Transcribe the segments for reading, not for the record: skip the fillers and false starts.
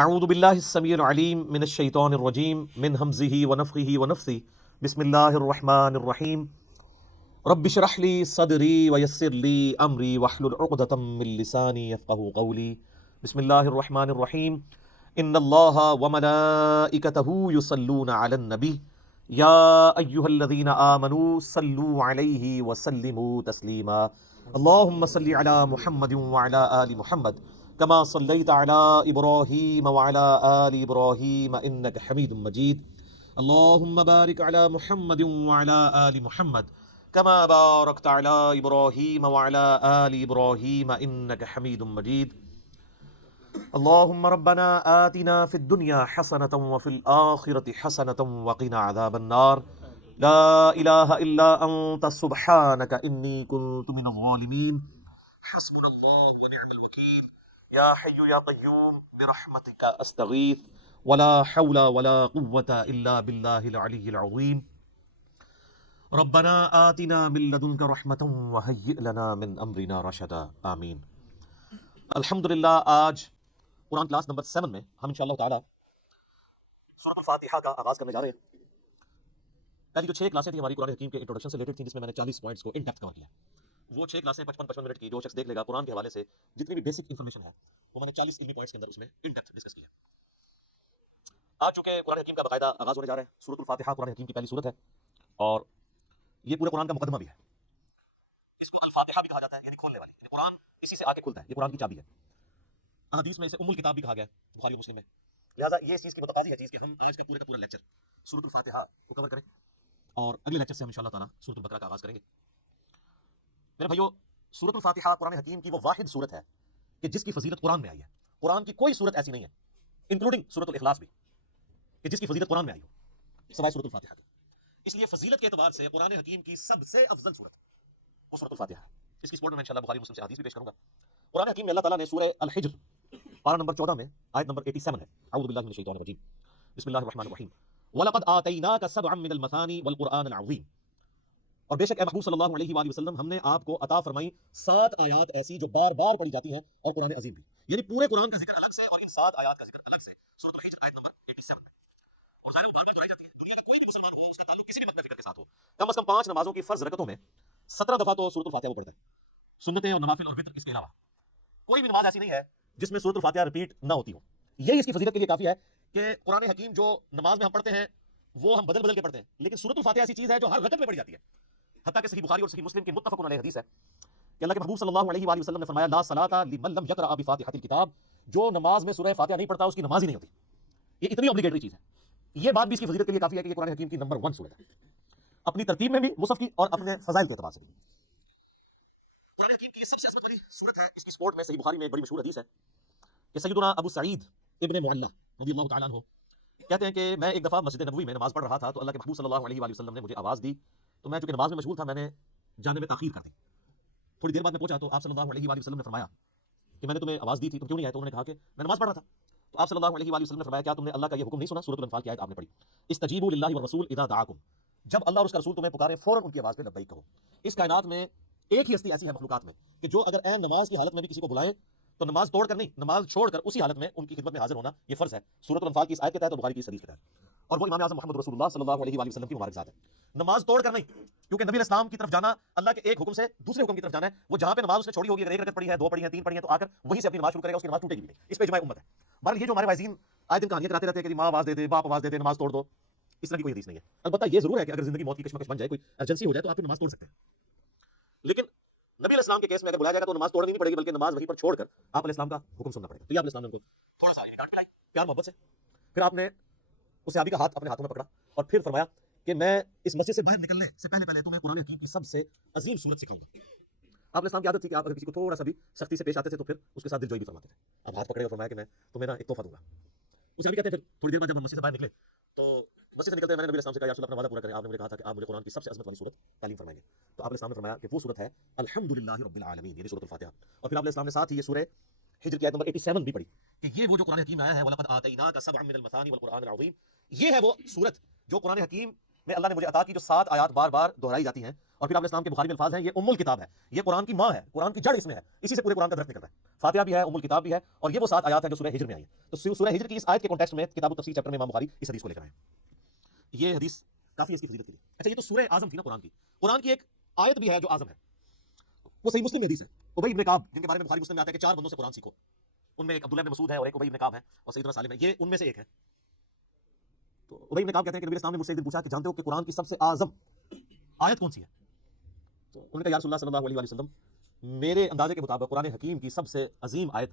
اعوذ باللہ السمیع العلیم من الشیطان الرجیم من ہمزہ ونفخہ ونفثہ بسم اللہ الرحمن الرحیم رب اشرح لی صدری ویسر لی امری واحلل عقدۃ من لسانی یفقہوا قولی بسم اللہ الرحمن الرحیم ان اللہ وملائکتہ یصلون علی النبی یا ایہا الذین آمنوا صلوا علیہ وسلموا تسلیما اللہم صل علی محمد وعلی آل محمد كما صليت على إبراهيم وعلى آل إبراهيم إنك حميد مجيد اللهم بارك على محمد وعلى آل محمد كما باركت على إبراهيم وعلى آل إبراهيم إنك حميد مجيد اللهم ربنا آتنا في الدنيا حسنة وفي الآخرة حسنة وقنا عذاب النار لا إله إلا أنت سبحانك إني كنت من الظالمين حسبنا الله ونعم الوكيل یا حی یا قیوم برحمتک استغیث ولا حول ولا قوة الا باللہ العلی العظیم ربنا آتنا من لدنک رحمتا وہیئ لنا من امرنا رشدا آمین۔ الحمدللہ آج قرآن کلاس نمبر 7 میں ہم انشاءاللہ تعالی سورۃ الفاتحہ کا آغاز کرنے جا رہے ہیں۔ پہلی جو 6 کلاسیں تھیں ہماری قرآن حکیم کے انٹروڈکشن سے ریلیٹڈ تھیں، جس میں میں نے 40 پوائنٹس کو ان ڈیپتھ کور کیا۔ وہ 6 کلاسیں 55 منٹ کی، جو شخص دیکھ لے گا قرآن کے حوالے سے جتنی بھی بیسک انفارمیشن ہے وہ میں نے 40 علمی پوائنٹس کے اندر اس میں ان ڈیپتھ ڈسکس کیا۔ آج چونکہ قرآن حکیم کا باقاعدہ آغاز ہونے جا رہا ہے، سورۃ الفاتحہ قرآن حکیم کی پہلی سورت ہے اور یہ پورے قرآن کا مقدمہ بھی ہے۔ اس کو الفاتحہ بھی کہا جاتا ہے، یعنی کھولنے والی، یعنی قرآن اسی سے آ کے کھلتا ہے، یہ قرآن کی چابی ہے۔ احادیث میں اسے ام الکتاب بھی کہا گیا ہے، بخاری و مسلم میں۔ لہٰذا یہ اس چیز کی متقاضی ہے چیز کہ ہم آج کا پورا لیکچر سورۃ الفاتحہ کو کور کریں اور اگلے لیکچر سے ہم انشاءاللہ تعالیٰ سورۃ البقرہ کا آغاز کریں گے۔ میرے بھائیو، سورۃ الفاتحہ قرآن حکیم کی وہ واحد سورت ہے کہ جس کی فضیلت قرآن میں آئی ہے۔ قرآن کی کوئی سورت ایسی نہیں ہے، انکلوڈنگ سورۃ الاخلاص بھی، کہ جس کی فضیلت قرآن میں آئی ہو سوائے سورۃ الفاتحہ کے۔ اس لیے فضیلت کے اعتبار سے قرآن حکیم کی سب سے افضل سورت وہ سورۃ الفاتحہ ہے۔ اس کی سپورٹ میں انشاءاللہ بخاری مسلم سے حدیث بھی پیش کروں گا۔ قرآن حکیم میں اللہ تعالیٰ نے سورہ الحجر پارہ نمبر 14 میں آیت نمبر 87 ہے، اعوذ باللہ من الشیطان الرجیم بسم اللہ الرحمن الرحیم وَلَقَدْ آتَيْنَاكَ سَبْعًا مِّنَ الْمَثَانِي وَالْقُرْآنِ الْعَظِيمِ، اور بے شک اے محبوب صلی اللہ علیہ وآلہ وسلم ہم نے آپ کو عطا فرمائی 7 آیات ایسی جو بار بار پڑھی جاتی ہیں، اور قرآن عظیم بھی، یعنی پورے قرآن کا ذکر الگ سے اور ان 7 آیات کا ذکر الگ سے سورۃ الحجر آیت نمبر 87 میں۔ اور ظاہر بار بار دہرائی جاتی ہے، دنیا کا کوئی بھی مسلمان ہو، اس کا تعلق کسی بھی مقطع فکر کے ساتھ ہو، کم از کم 5 نمازوں کی فرض رکعتوں میں 17 دفعہ تو سورۃ الفاتحہ وہ پڑھتا ہے، سنتیں اور نوافل اور وتر اس کے علاوہ کوئی بھی نماز ایسی نہیں ہے جس میں سورۃ الفاتحہ ریپیٹ نہ ہوتی ہو۔ یہی اس کی فضیلت کے لیے کافی ہے کہ قرآن حکیم جو نماز میں ہم پڑھتے ہیں وہ ہم بدل بدل کے پڑھتے ہیں، لیکن سورۃ الفاتحہ ایسی چیز ہے جو ہر رکعت میں پڑھی جاتی ہے۔ حتیٰ کہ صحیح بخاری اور صحیح مسلم کی متفق علیہ حدیث ہے کہ اللہ کے محبوب صلی اللہ علیہ وآلہ وسلم نے فرمایا لا صلاۃ لمن لم یقرأ بفاتحۃ الکتاب، جو نماز میں سورہ فاتحہ نہیں پڑھتا اس کی نماز ہی نہیں ہوتی۔ یہ اتنی اوبلیگیٹری چیز ہے، یہ بات بھی اس کی فضیلت کے لیے کافی ہے کہ یہ قرآن حکیم کی نمبر 1 سورت ہے، اپنی ترتیب میں بھی مصحف کی اور اپنے فضائل کے اعتبار سے بھی۔ قرآن حکیم کی یہ سب سے عظمت والی سورت ہے۔ اس کی سپورٹ میں صحیح بخاری میں ایک بڑی مشہور حدیث ہے کہ سیدنا ابو سعید ابن معلہ رضی اللہ تعالیٰ عنہ کہتے ہیں کہ میں ایک دفعہ مسجد نبوی میں نماز پڑھ رہا تھا تو اللہ کے محبوب صلی اللہ علیہ وآلہ وسلم نے مجھے آواز دی، تو میں چونکہ نماز میں مشغول تھا میں نے جانے میں تاخیر کر دی۔ تھوڑی دیر بعد میں پہنچا تو آپ صلی اللہ علیہ وآلہ وسلم نے فرمایا کہ میں نے تمہیں آواز دی تھی، تم کیوں نہیں آئے؟ تو انہوں نے کہا کہ میں نماز پڑھ رہا تھا۔ تو آپ صلی اللہ علیہ وآلہ وسلم نے فرمایا کیا تم نے اللہ کا یہ حکم نہیں سنا؟ سورۃ الانفال کی آیت آپ نے پڑھی، استجیبوا للہ والرسول اذا دعاکم، جب اللہ اور اس کا رسول تمہیں پکارے فوراً ان کی آواز پہ لبیک کہو۔ اس کائنات میں ایک ہی ہستی ایسی ہے مخلوقات میں کہ جو اگر عین نماز کی حالت میں بھی کسی کو بلائیں تو نماز توڑ کر نہیں، نماز چھوڑ کر اسی حالت میں ان کی خدمت میں حاضر ہونا یہ فرض ہے، سورۃ الانفال کی اس آیت کے تحت اور بخاری کی اس حدیث کے تحت، اور وہ امام اعظم محمد رسول اللہ صلی اللہ علیہ وآلہ وسلم کی مبارک ذات ہے۔ نماز توڑ کر نہیں، کیونکہ نبی علیہ السلام کی طرف جانا اللہ کے ایک حکم سے دوسرے حکم کی طرف جانا ہے، وہ جہاں پہ نماز اس نے چھوڑی ہوگی، اگر 1 رکعت پڑھی ہے، 2 پڑھی ہے، 3 پڑھی ہے، تو آ کر وہیں سے اپنی نماز شروع کرے گا، اس کی نماز ٹوٹے گی بھی نہیں، اس پہ اجماع امت ہے۔ بہرحال یہ جو ہمارے وائزین آئے دن کہانیاں کراتے رہتے ہیں کہ ماں آواز دے دے، باپ آواز دے دے، نماز توڑ دو، اس طرح کی کوئی حدیث نہیں ہے۔ البتہ یہ ضرور ہے کہ اگر زندگی موت کی کشمکش بن جائے، کوئی ایمرجنسی ہو جائے تو آپ کی نماز توڑ سکتے ہیں، لیکن نبی علیہ السلام کے کیس میں اگر بلایا جائے گا تو نماز توڑنی نہیں پڑے گی، بلکہ نماز وہیں پر چھوڑ کر آپ علیہ السلام کا حکم سننا پڑے گا۔ تو یہ آپ علیہ السلام نے ان کو تھوڑا سا ڈانٹ پلائی پیار محبت سے، پھر آپ نے اس صحابی کا ہاتھ اپنے ہاتھوں میں پکڑا اور پھر فرمایا کہ میں اس مسجد سے باہر نکلنے سے پہلے تمہیں قرآن حکیم کی سب سے عظیم سورت سکھاؤں گا۔ آپ علیہ السلام کی عادت تھی کہ آپ اگر کسی کو تھوڑا سا بھی سختی سے پیش آتے تھے تو پھر اس کے ساتھ دل جوئی بھی فرماتے تھے۔ اب ہاتھ پکڑے اور فرمایا کہ میں تمہیں نا ایک تحفہ دوں گا۔ اس صحابی کہتے ہیں پھر تھوڑی دیر بعد جب ہم مسجد سے باہر نکلے تو مسجد سے نکلتے میں نے نبی علیہ السلام سے کہا یا رسول اللہ اپنا وعدہ پورا کریں۔ آپ نے مجھے کہا تھا کہ آپ مجھے قرآن کی سب سے عظمت والی سورت تعلیم فرمائیں گے، تو آپ علیہ السلام نے فرمایا کہ وہ سورت ہے الحمدللہ رب العالمین، یعنی سورۃ الفاتحہ۔ اور پھر آپ علیہ السلام نے ساتھ ہی یہ سورہ ہجر کی آیت نمبر 87 بھی پڑھی کہ یہ وہ جو قرآن حکیم میں آیا ہے وَلَقَدْ آتَيْنَاكَ سَبْعًا مِّنَ الْمَثَانِي وَالْقُرْآنِ الْعَظِيمِ، یہ ہے وہ سورت جو قرآن حکیم میں اللہ نے مجھے عطا کی، جو 7 آیات بار بار دہرائی جاتی ہیں اور پھر آپ الاسلام کے بخاری میں الفاظ ہیں یہ ام الکتاب ہے، یہ قرآن کی ماں ہے، قرآن کی جڑ اس میں ہے، اسی سے پورے قرآن کا درخت نکلتا ہے۔ فاتحہ بھی ہے، ام الکتاب بھی ہے، اور یہ وہ 7 آیات ہیں جو سورہ ہجر میں آئی ہیں۔ تو سورہ ہجر کی اس آیت کے کانٹیکسٹ میں کتاب التفسیر چیپٹر میں امام بخاری اس حدیث کو لے کر آئے ہیں۔ یہ حدیث کافی ہے اس کی فضیلت کے لیے۔ اچھا، یہ تو سورہ اعظم تھی نا قرآن کی، قرآن کی ایک آیت بھی ہے جو اعظم ہے، وہ صحیح مسلم حدیث ہے، ابی بن کعب، جن کے بارے میں بخاری مسلم میں آتا ہے کہ 4 بندوں سے قرآن سیکھو، ان میں ایک عبداللہ بن مسعود ہے اور ایک ابی بن کعب ہے اور سیدنا سالم ہے، یہ ان میں سے ایک ہے۔ تو ابی بن کعب کہتے ہیں کہ نبی اسلام نے مجھ سے ایک دن پوچھا کہ جانتے ہو کہ قرآن کی سب سے اعظم آیت کون سی ہے؟ تو انہوں نے کہا یا رسول اللہ صلی اللہ علیہ وآلہ وسلم، میرے اندازے کے مطابق قرآن حکیم کی سب سے عظیم آیت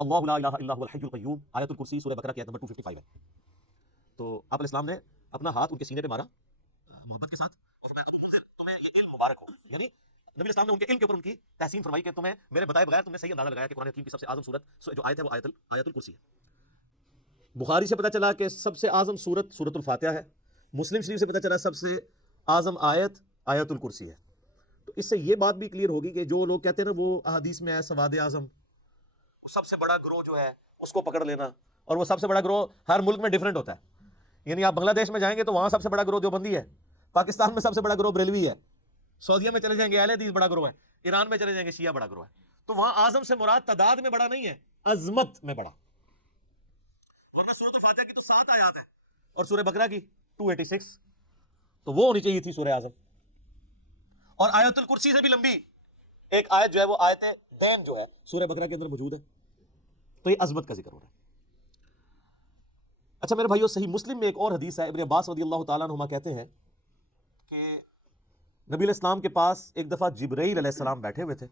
اللہ لا الہ الا هو الحی القیوم آیت الکرسی سورہ بقرہ کی آیت نمبر 255 ہے۔ تو آپ علیہ السلام نے اپنا ہاتھ ان کے سینے پہ مارا محبت کے ساتھ اور فرمایا ابو منذر تمہیں یہ علم مبارک ہو، یعنی نبی اسلام نے ان کے علم کے اوپر ان کی تحسین فرمائی کہ تمہیں میرے بتائے بغیر تم نے صحیح اندازہ لگایا کہ قرآن حکیم کی سب سے اعظم سورت جو آیت ہے وہ آیت الکرسی ہے۔ بخاری سے پتہ چلا کہ سب سے اعظم سورت سورۃ الفاتحہ ہے، مسلم شریف سے پتہ چلا سب سے اعظم آیت آیت الکرسی ہے۔ تو اس سے یہ بات بھی کلیئر ہوگی کہ جو لوگ کہتے ہیں نا وہ احادیث میں ہے سواد اعظم، سب سے بڑا گروہ جو ہے اس کو پکڑ لینا، اور وہ سب سے بڑا گروہ ہر ملک میں ڈیفرنٹ ہوتا ہے، یعنی آپ بنگلہ دیش میں جائیں گے تو وہاں سب سے بڑا گروہ دیوبندی ہے، پاکستان میں سب سے بڑا گروہ بریلوی ہے، سعودیہ میں چلے جائیں گے اہل حدیث بڑا گروہ ہے، ایران میں چلے جائیں گے شیعہ بڑا گروہ ہے۔ تو وہاں اعظم سے مراد تعداد میں بڑا نہیں ہے، عظمت میں بڑا، ورنہ سورۃ الفاتحہ کی تو 7 آیات ہیں اور سورہ بقرہ کی 286، تو وہ ہونی چاہیے تھی سورہ اعظم، اور آیت الکرسی سے بھی لمبی ایک آیت جو ہے وہ آیت دین جو ہے سورہ بقرہ کے اندر موجود ہے۔ تو یہ عظمت کا ذکر ہو رہا ہے۔ اچھا میرے بھائیو، صحیح مسلم میں ایک اور حدیث ہے، ابن عباس رضی اللہ تعالیٰ عنہما کہتے ہیں کہ نبی علیہ السلام کے پاس ایک دفعہ جبرائیل علیہ السلام بیٹھے ہوئے تھے،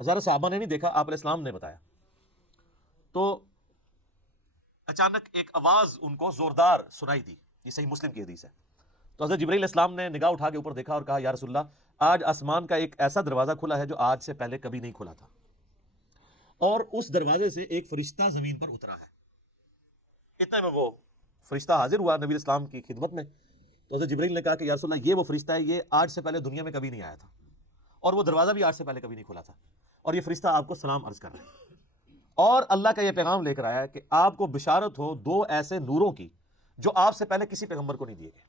ہزاروں صحابہ نے نہیں دیکھا، آپ علیہ السلام نے بتایا، تو اچانک ایک آواز ان کو زوردار سنائی دی، یہ صحیح مسلم کی حدیث ہے۔ تو حضرت جبرائیل علیہ السلام نے نگاہ اٹھا کے اوپر دیکھا اور کہا یا رسول اللہ، آج آسمان کا ایک ایسا دروازہ کھلا ہے جو آج سے پہلے کبھی نہیں کھلا تھا، اور اس دروازے سے ایک فرشتہ زمین پر اترا ہے۔ اتنے میں وہ فرشتہ حاضر ہوا نبی اسلام کی خدمت میں، تو حضرت جبرائیل نے کہا کہ یا رسول اللہ، یہ وہ فرشتہ ہے، یہ آج سے پہلے دنیا میں کبھی نہیں آیا تھا، اور وہ دروازہ بھی آج سے پہلے کبھی نہیں کھلا تھا، اور یہ فرشتہ آپ کو سلام عرض کر رہا ہے، اور اللہ کا یہ پیغام لے کر آیا ہے کہ آپ کو بشارت ہو 2 ایسے نوروں کی جو آپ سے پہلے کسی پیغمبر کو نہیں دیے گئے۔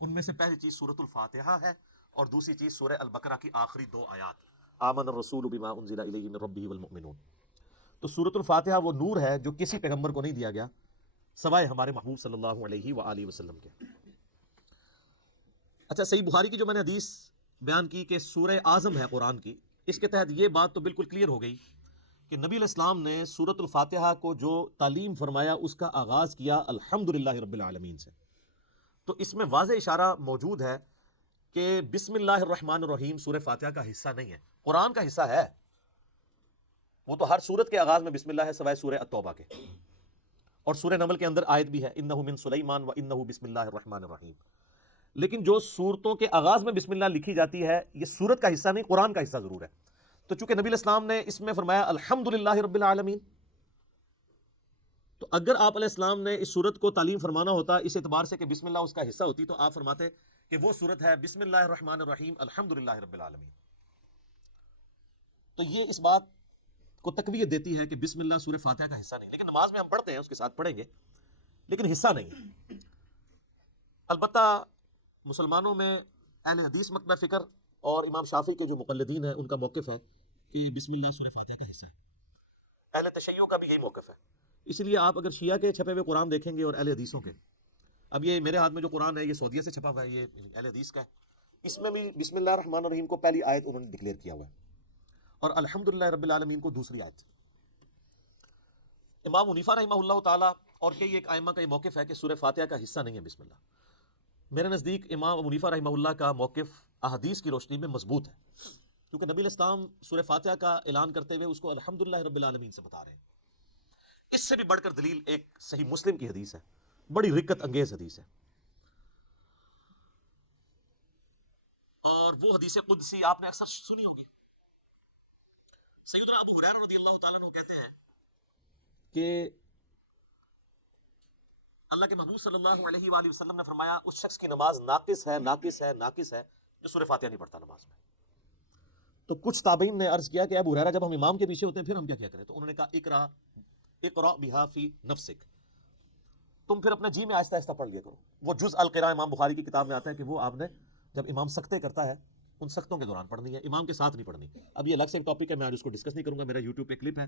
ان میں سے پہلی چیز سورۃ الفاتحہ ہے، اور دوسری چیز سورہ البقرہ کی آخری 2 آیات، آمن الرسول بما انزل الیہ من ربہ والمؤمنون۔ تو سورۃ الفاتحہ وہ نور ہے جو کسی پیغمبر کو نہیں دیا گیا سوائے ہمارے محبوب صلی اللہ علیہ وآلہ وسلم کے۔ اچھا، صحیح بخاری کی جو میں نے حدیث بیان کی کہ سورہ اعظم ہے قرآن کی، اس کے تحت یہ بات تو بالکل کلیئر ہو گئی کہ نبی علیہ السلام نے سورۃ الفاتحہ کو جو تعلیم فرمایا اس کا آغاز کیا الحمدللہ رب العالمین سے۔ تو اس میں واضح اشارہ موجود ہے کہ بسم اللہ الرحمن الرحیم سورہ فاتحہ کا حصہ نہیں ہے، قرآن کا حصہ ہے، وہ تو ہر سورت کے آغاز میں بسم اللہ ہے سوائے سورہ التوبہ کے، اور سورہ نمل کے اندر آیت بھی ہے انہ من سلیمان و انہ بسم اللہ الرحمن الرحیم۔ لیکن جو سورتوں کے آغاز میں بسم اللہ لکھی جاتی ہے یہ سورت کا حصہ نہیں، قرآن کا حصہ ضرور ہے۔ تو چونکہ نبی علیہ السلام نے اس میں فرمایا الحمدللہ رب العالمین، تو اگر آپ علیہ السلام نے اس سورت کو تعلیم فرمانا ہوتا اس اعتبار سے کہ بسم اللہ اس کا حصہ ہوتی، تو آپ فرماتے کہ وہ سورت ہے بسم اللہ الرحمن الرحیم الحمدللہ رب العالمین۔ تو یہ اس بات کو تقویت دیتی ہے کہ بسم اللہ سورہ فاتحہ کا حصہ نہیں، لیکن نماز میں ہم پڑھتے ہیں، اس کے ساتھ پڑھیں گے، لیکن حصہ نہیں ہے۔ البتہ مسلمانوں میں اہل حدیث مکتبہ فکر اور امام شافعی کے جو مقلدین ہیں ان کا موقف ہے کہ بسم اللہ سورہ فاتحہ کا حصہ ہے، اہل تشیع کا بھی یہی موقف ہے۔ اس لیے آپ اگر شیعہ کے چھپے ہوئے قرآن دیکھیں گے اور اہل حدیثوں کے، اب یہ میرے ہاتھ میں جو قرآن ہے یہ سعودیہ سے چھپا ہوا ہے، یہ اہل حدیث کا ہے، اس میں بھی بسم اللہ الرحمن الرحیم کو پہلی آیت انہوں نے ڈکلیئر کیا ہوا ہے، اور الحمدللہ رب العالمین کو دوسری آیت۔ امام حنیفہ رحمہ اللہ تعالیٰ اور کئی ایک ائمہ کا یہ موقف ہے کہ سورہ فاتحہ کا حصہ نہیں ہے بسم اللہ۔ میرے نزدیک امام ابو حنیفہ رحمہ اللہ کا موقف احادیث کی روشنی میں مضبوط ہے، کیونکہ نبی علیہ السلام سورہ فاتحہ کا اعلان کرتے ہوئے اس کو الحمدللہ رب العالمین سے بتا رہے ہیں۔ اس سے بھی بڑھ کر دلیل ایک صحیح مسلم کی حدیث ہے، بڑی رکت انگیز حدیث ہے، اور وہ حدیث قدسی آپ نے اکثر سنی ہوگی۔ سیدنا ابو ہریرہ رضی اللہ تعالیٰ عنہ کہتے ہیں کہ اللہ کے محبوب صلی اللہ علیہ وآلہ وسلم نے فرمایا اس شخص کی نماز ناقص ہے ناقص ہے ناقص ہے جو سورہ فاتحہ نہیں پڑھتا نماز میں۔ تو کچھ تابعین نے عرض کیا کہ ابو ہریرہ جب ہم امام کے پیچھے ہوتے ہیں پھر ہم کیا کریں؟ تو انہوں نے کہا اقرا بہا فی نفسک، تم پھر اپنے جی میں آہستہ آہستہ پڑھ لیا کرو۔ وہ جز القراء امام بخاری کی کتاب میں آتا ہے کہ وہ آپ نے جب امام سکتے کرتا ہے ان سختوں کے دوران پڑھنی ہے، امام کے ساتھ نہیں پڑھنی. اب یہ الگ سے ایک ٹاپک ہے، میں آج اس کو ڈسکس نہیں کروں گا. میرا یوٹیوب پہ کلپ ہے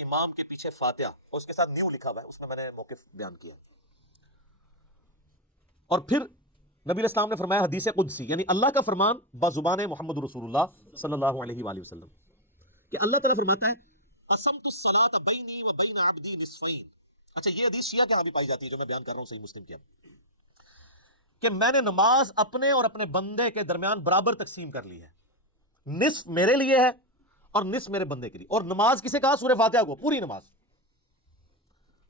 امام کے پیچھے فاتحہ اور اس کے ساتھ نیو لکھا ہوا ہے، اس میں نے موقف بیان کیا. اور پھر نبی علیہ السلام نے فرمایا حدیث قدسی، یعنی اللہ کا فرمان بزبان محمد رسول اللہ صلی اللہ علیہ وآلہ وسلم، کہ اللہ تعالیٰ فرماتا ہے قسمت الصلاۃ بینی و بین عبدی نصفین. اچھا یہ حدیث شیعہ کے ہاں بھی پائی جاتی ہے جو میں بیان کر رہا ہوں صحیح مسلم کی، کہ میں نے نماز اپنے اور اپنے بندے کے درمیان برابر تقسیم کر لی ہے، نصف میرے لیے ہے اور نصف میرے بندے کے لیے. اور نماز کسے کہا؟ سورہ فاتحہ کو، پوری نماز.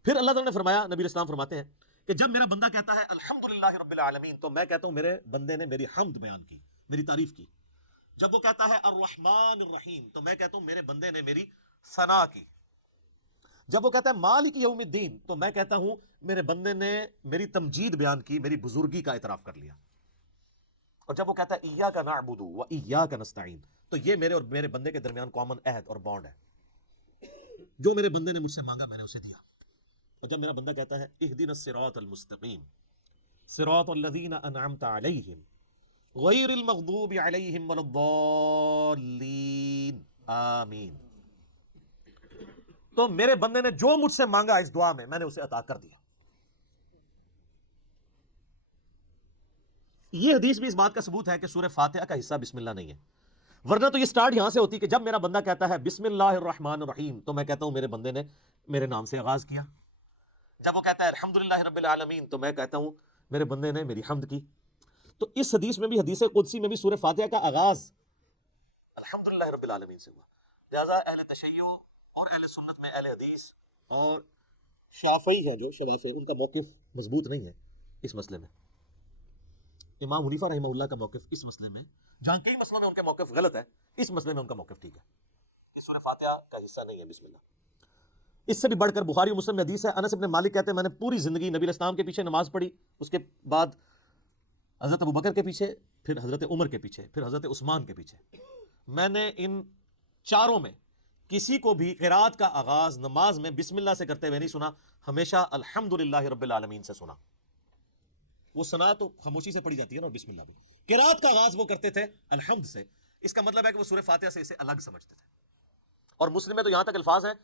پھر اللہ تعالیٰ نے فرمایا، نبی علیہ السلام فرماتے ہیں کہ جب میرا بندہ کہتا ہے الحمدللہ رب العالمین، تو میں کہتا ہوں میرے بندے نے میری حمد بیان کی، میری تعریف کی. جب وہ کہتا ہے الرحمن الرحیم، تو میں کہتا ہوں میرے بندے نے میری ثنا کی. جب وہ کہتا ہے مالک یوم الدین، تو میں کہتا ہوں میرے بندے نے میری تمجید بیان کی، میری بزرگی کا اعتراف کر لیا. اور جب وہ کہتا ہے ایاک نعبد و ایاک نستعین، تو یہ میرے اور میرے بندے کے درمیان کامن عہد اور بانڈ ہے، جو میرے بندے نے مجھ سے مانگا میں نے اسے دیا. اور جب میرا بندہ کہتا ہے اہدنا الصراط المستقیم صراط الذین انعمت علیہم غیر المغضوب علیہم ولا الضالین آمین، تو میرے بندے نے جو مجھ سے مانگا اس دعا میں نے اسے عطا کر دیا. یہ حدیث بھی اس بات کا ثبوت ہے کہ سورہ فاتحہ کا حصہ بسم اللہ نہیں ہے، ورنہ تو یہ سٹارٹ یہاں سے ہوتی کہ جب میرا بندہ کہتا ہے بسم اللہ الرحمن الرحیم، تو میں کہتا ہوں میرے بندے نے میرے نام سے آغاز کیا. جب وہ کہتا ہے الحمدللہ رب العالمین، تو میں کہتا ہوں میرے بندے نے میری حمد کی. تو اس حدیث میں بھی، حدیث قدسی میں بھی، سورہ فاتحہ کا آغاز الحمدللہ رب العالمین سے ہوا. لہذا اہل تشیع اور اہل سنت میں اہل حدیث اور شافعی ہیں جو شوافع، ان کا موقف مضبوط نہیں ہے اس مسئلے میں. امام حنیفہ رحمہ اللہ کا موقف اس مسئلے میں، جہاں کئی مسئلوں میں ان کا موقف غلط ہے، اس مسئلے میں ان کا موقف ٹھیک ہے. یہ سورہ فاتحہ کا حصہ نہیں ہے بسم اللہ. اس سے بھی بڑھ کر بخاری و مسلم میں حدیث ہے، انس بن مالک کہتے ہیں میں نے پوری زندگی نبی علیہ السلام کے پیچھے نماز پڑھی، اس کے بعد حضرت ابوبکر کے پیچھے، پھر حضرت عمر کے پیچھے، پھر حضرت عثمان کے پیچھے. میں نے ان چاروں میں کسی کو بھی قرات کا آغاز نماز میں بسم اللہ سے کرتے ہوئے نہیں سنا، ہمیشہ الحمدللہ رب العالمین سے سنا. وہ سنا تو خاموشی سے پڑھی جاتی ہے نا، اور بسم اللہ بھی. قرات کا آغاز وہ کرتے تھے الحمد سے. اس کا مطلب ہے کہ وہ سورہ فاتحہ سے اسے الگ سمجھتے تھے. اور مسلم میں تو یہاں تک الفاظ ہیں،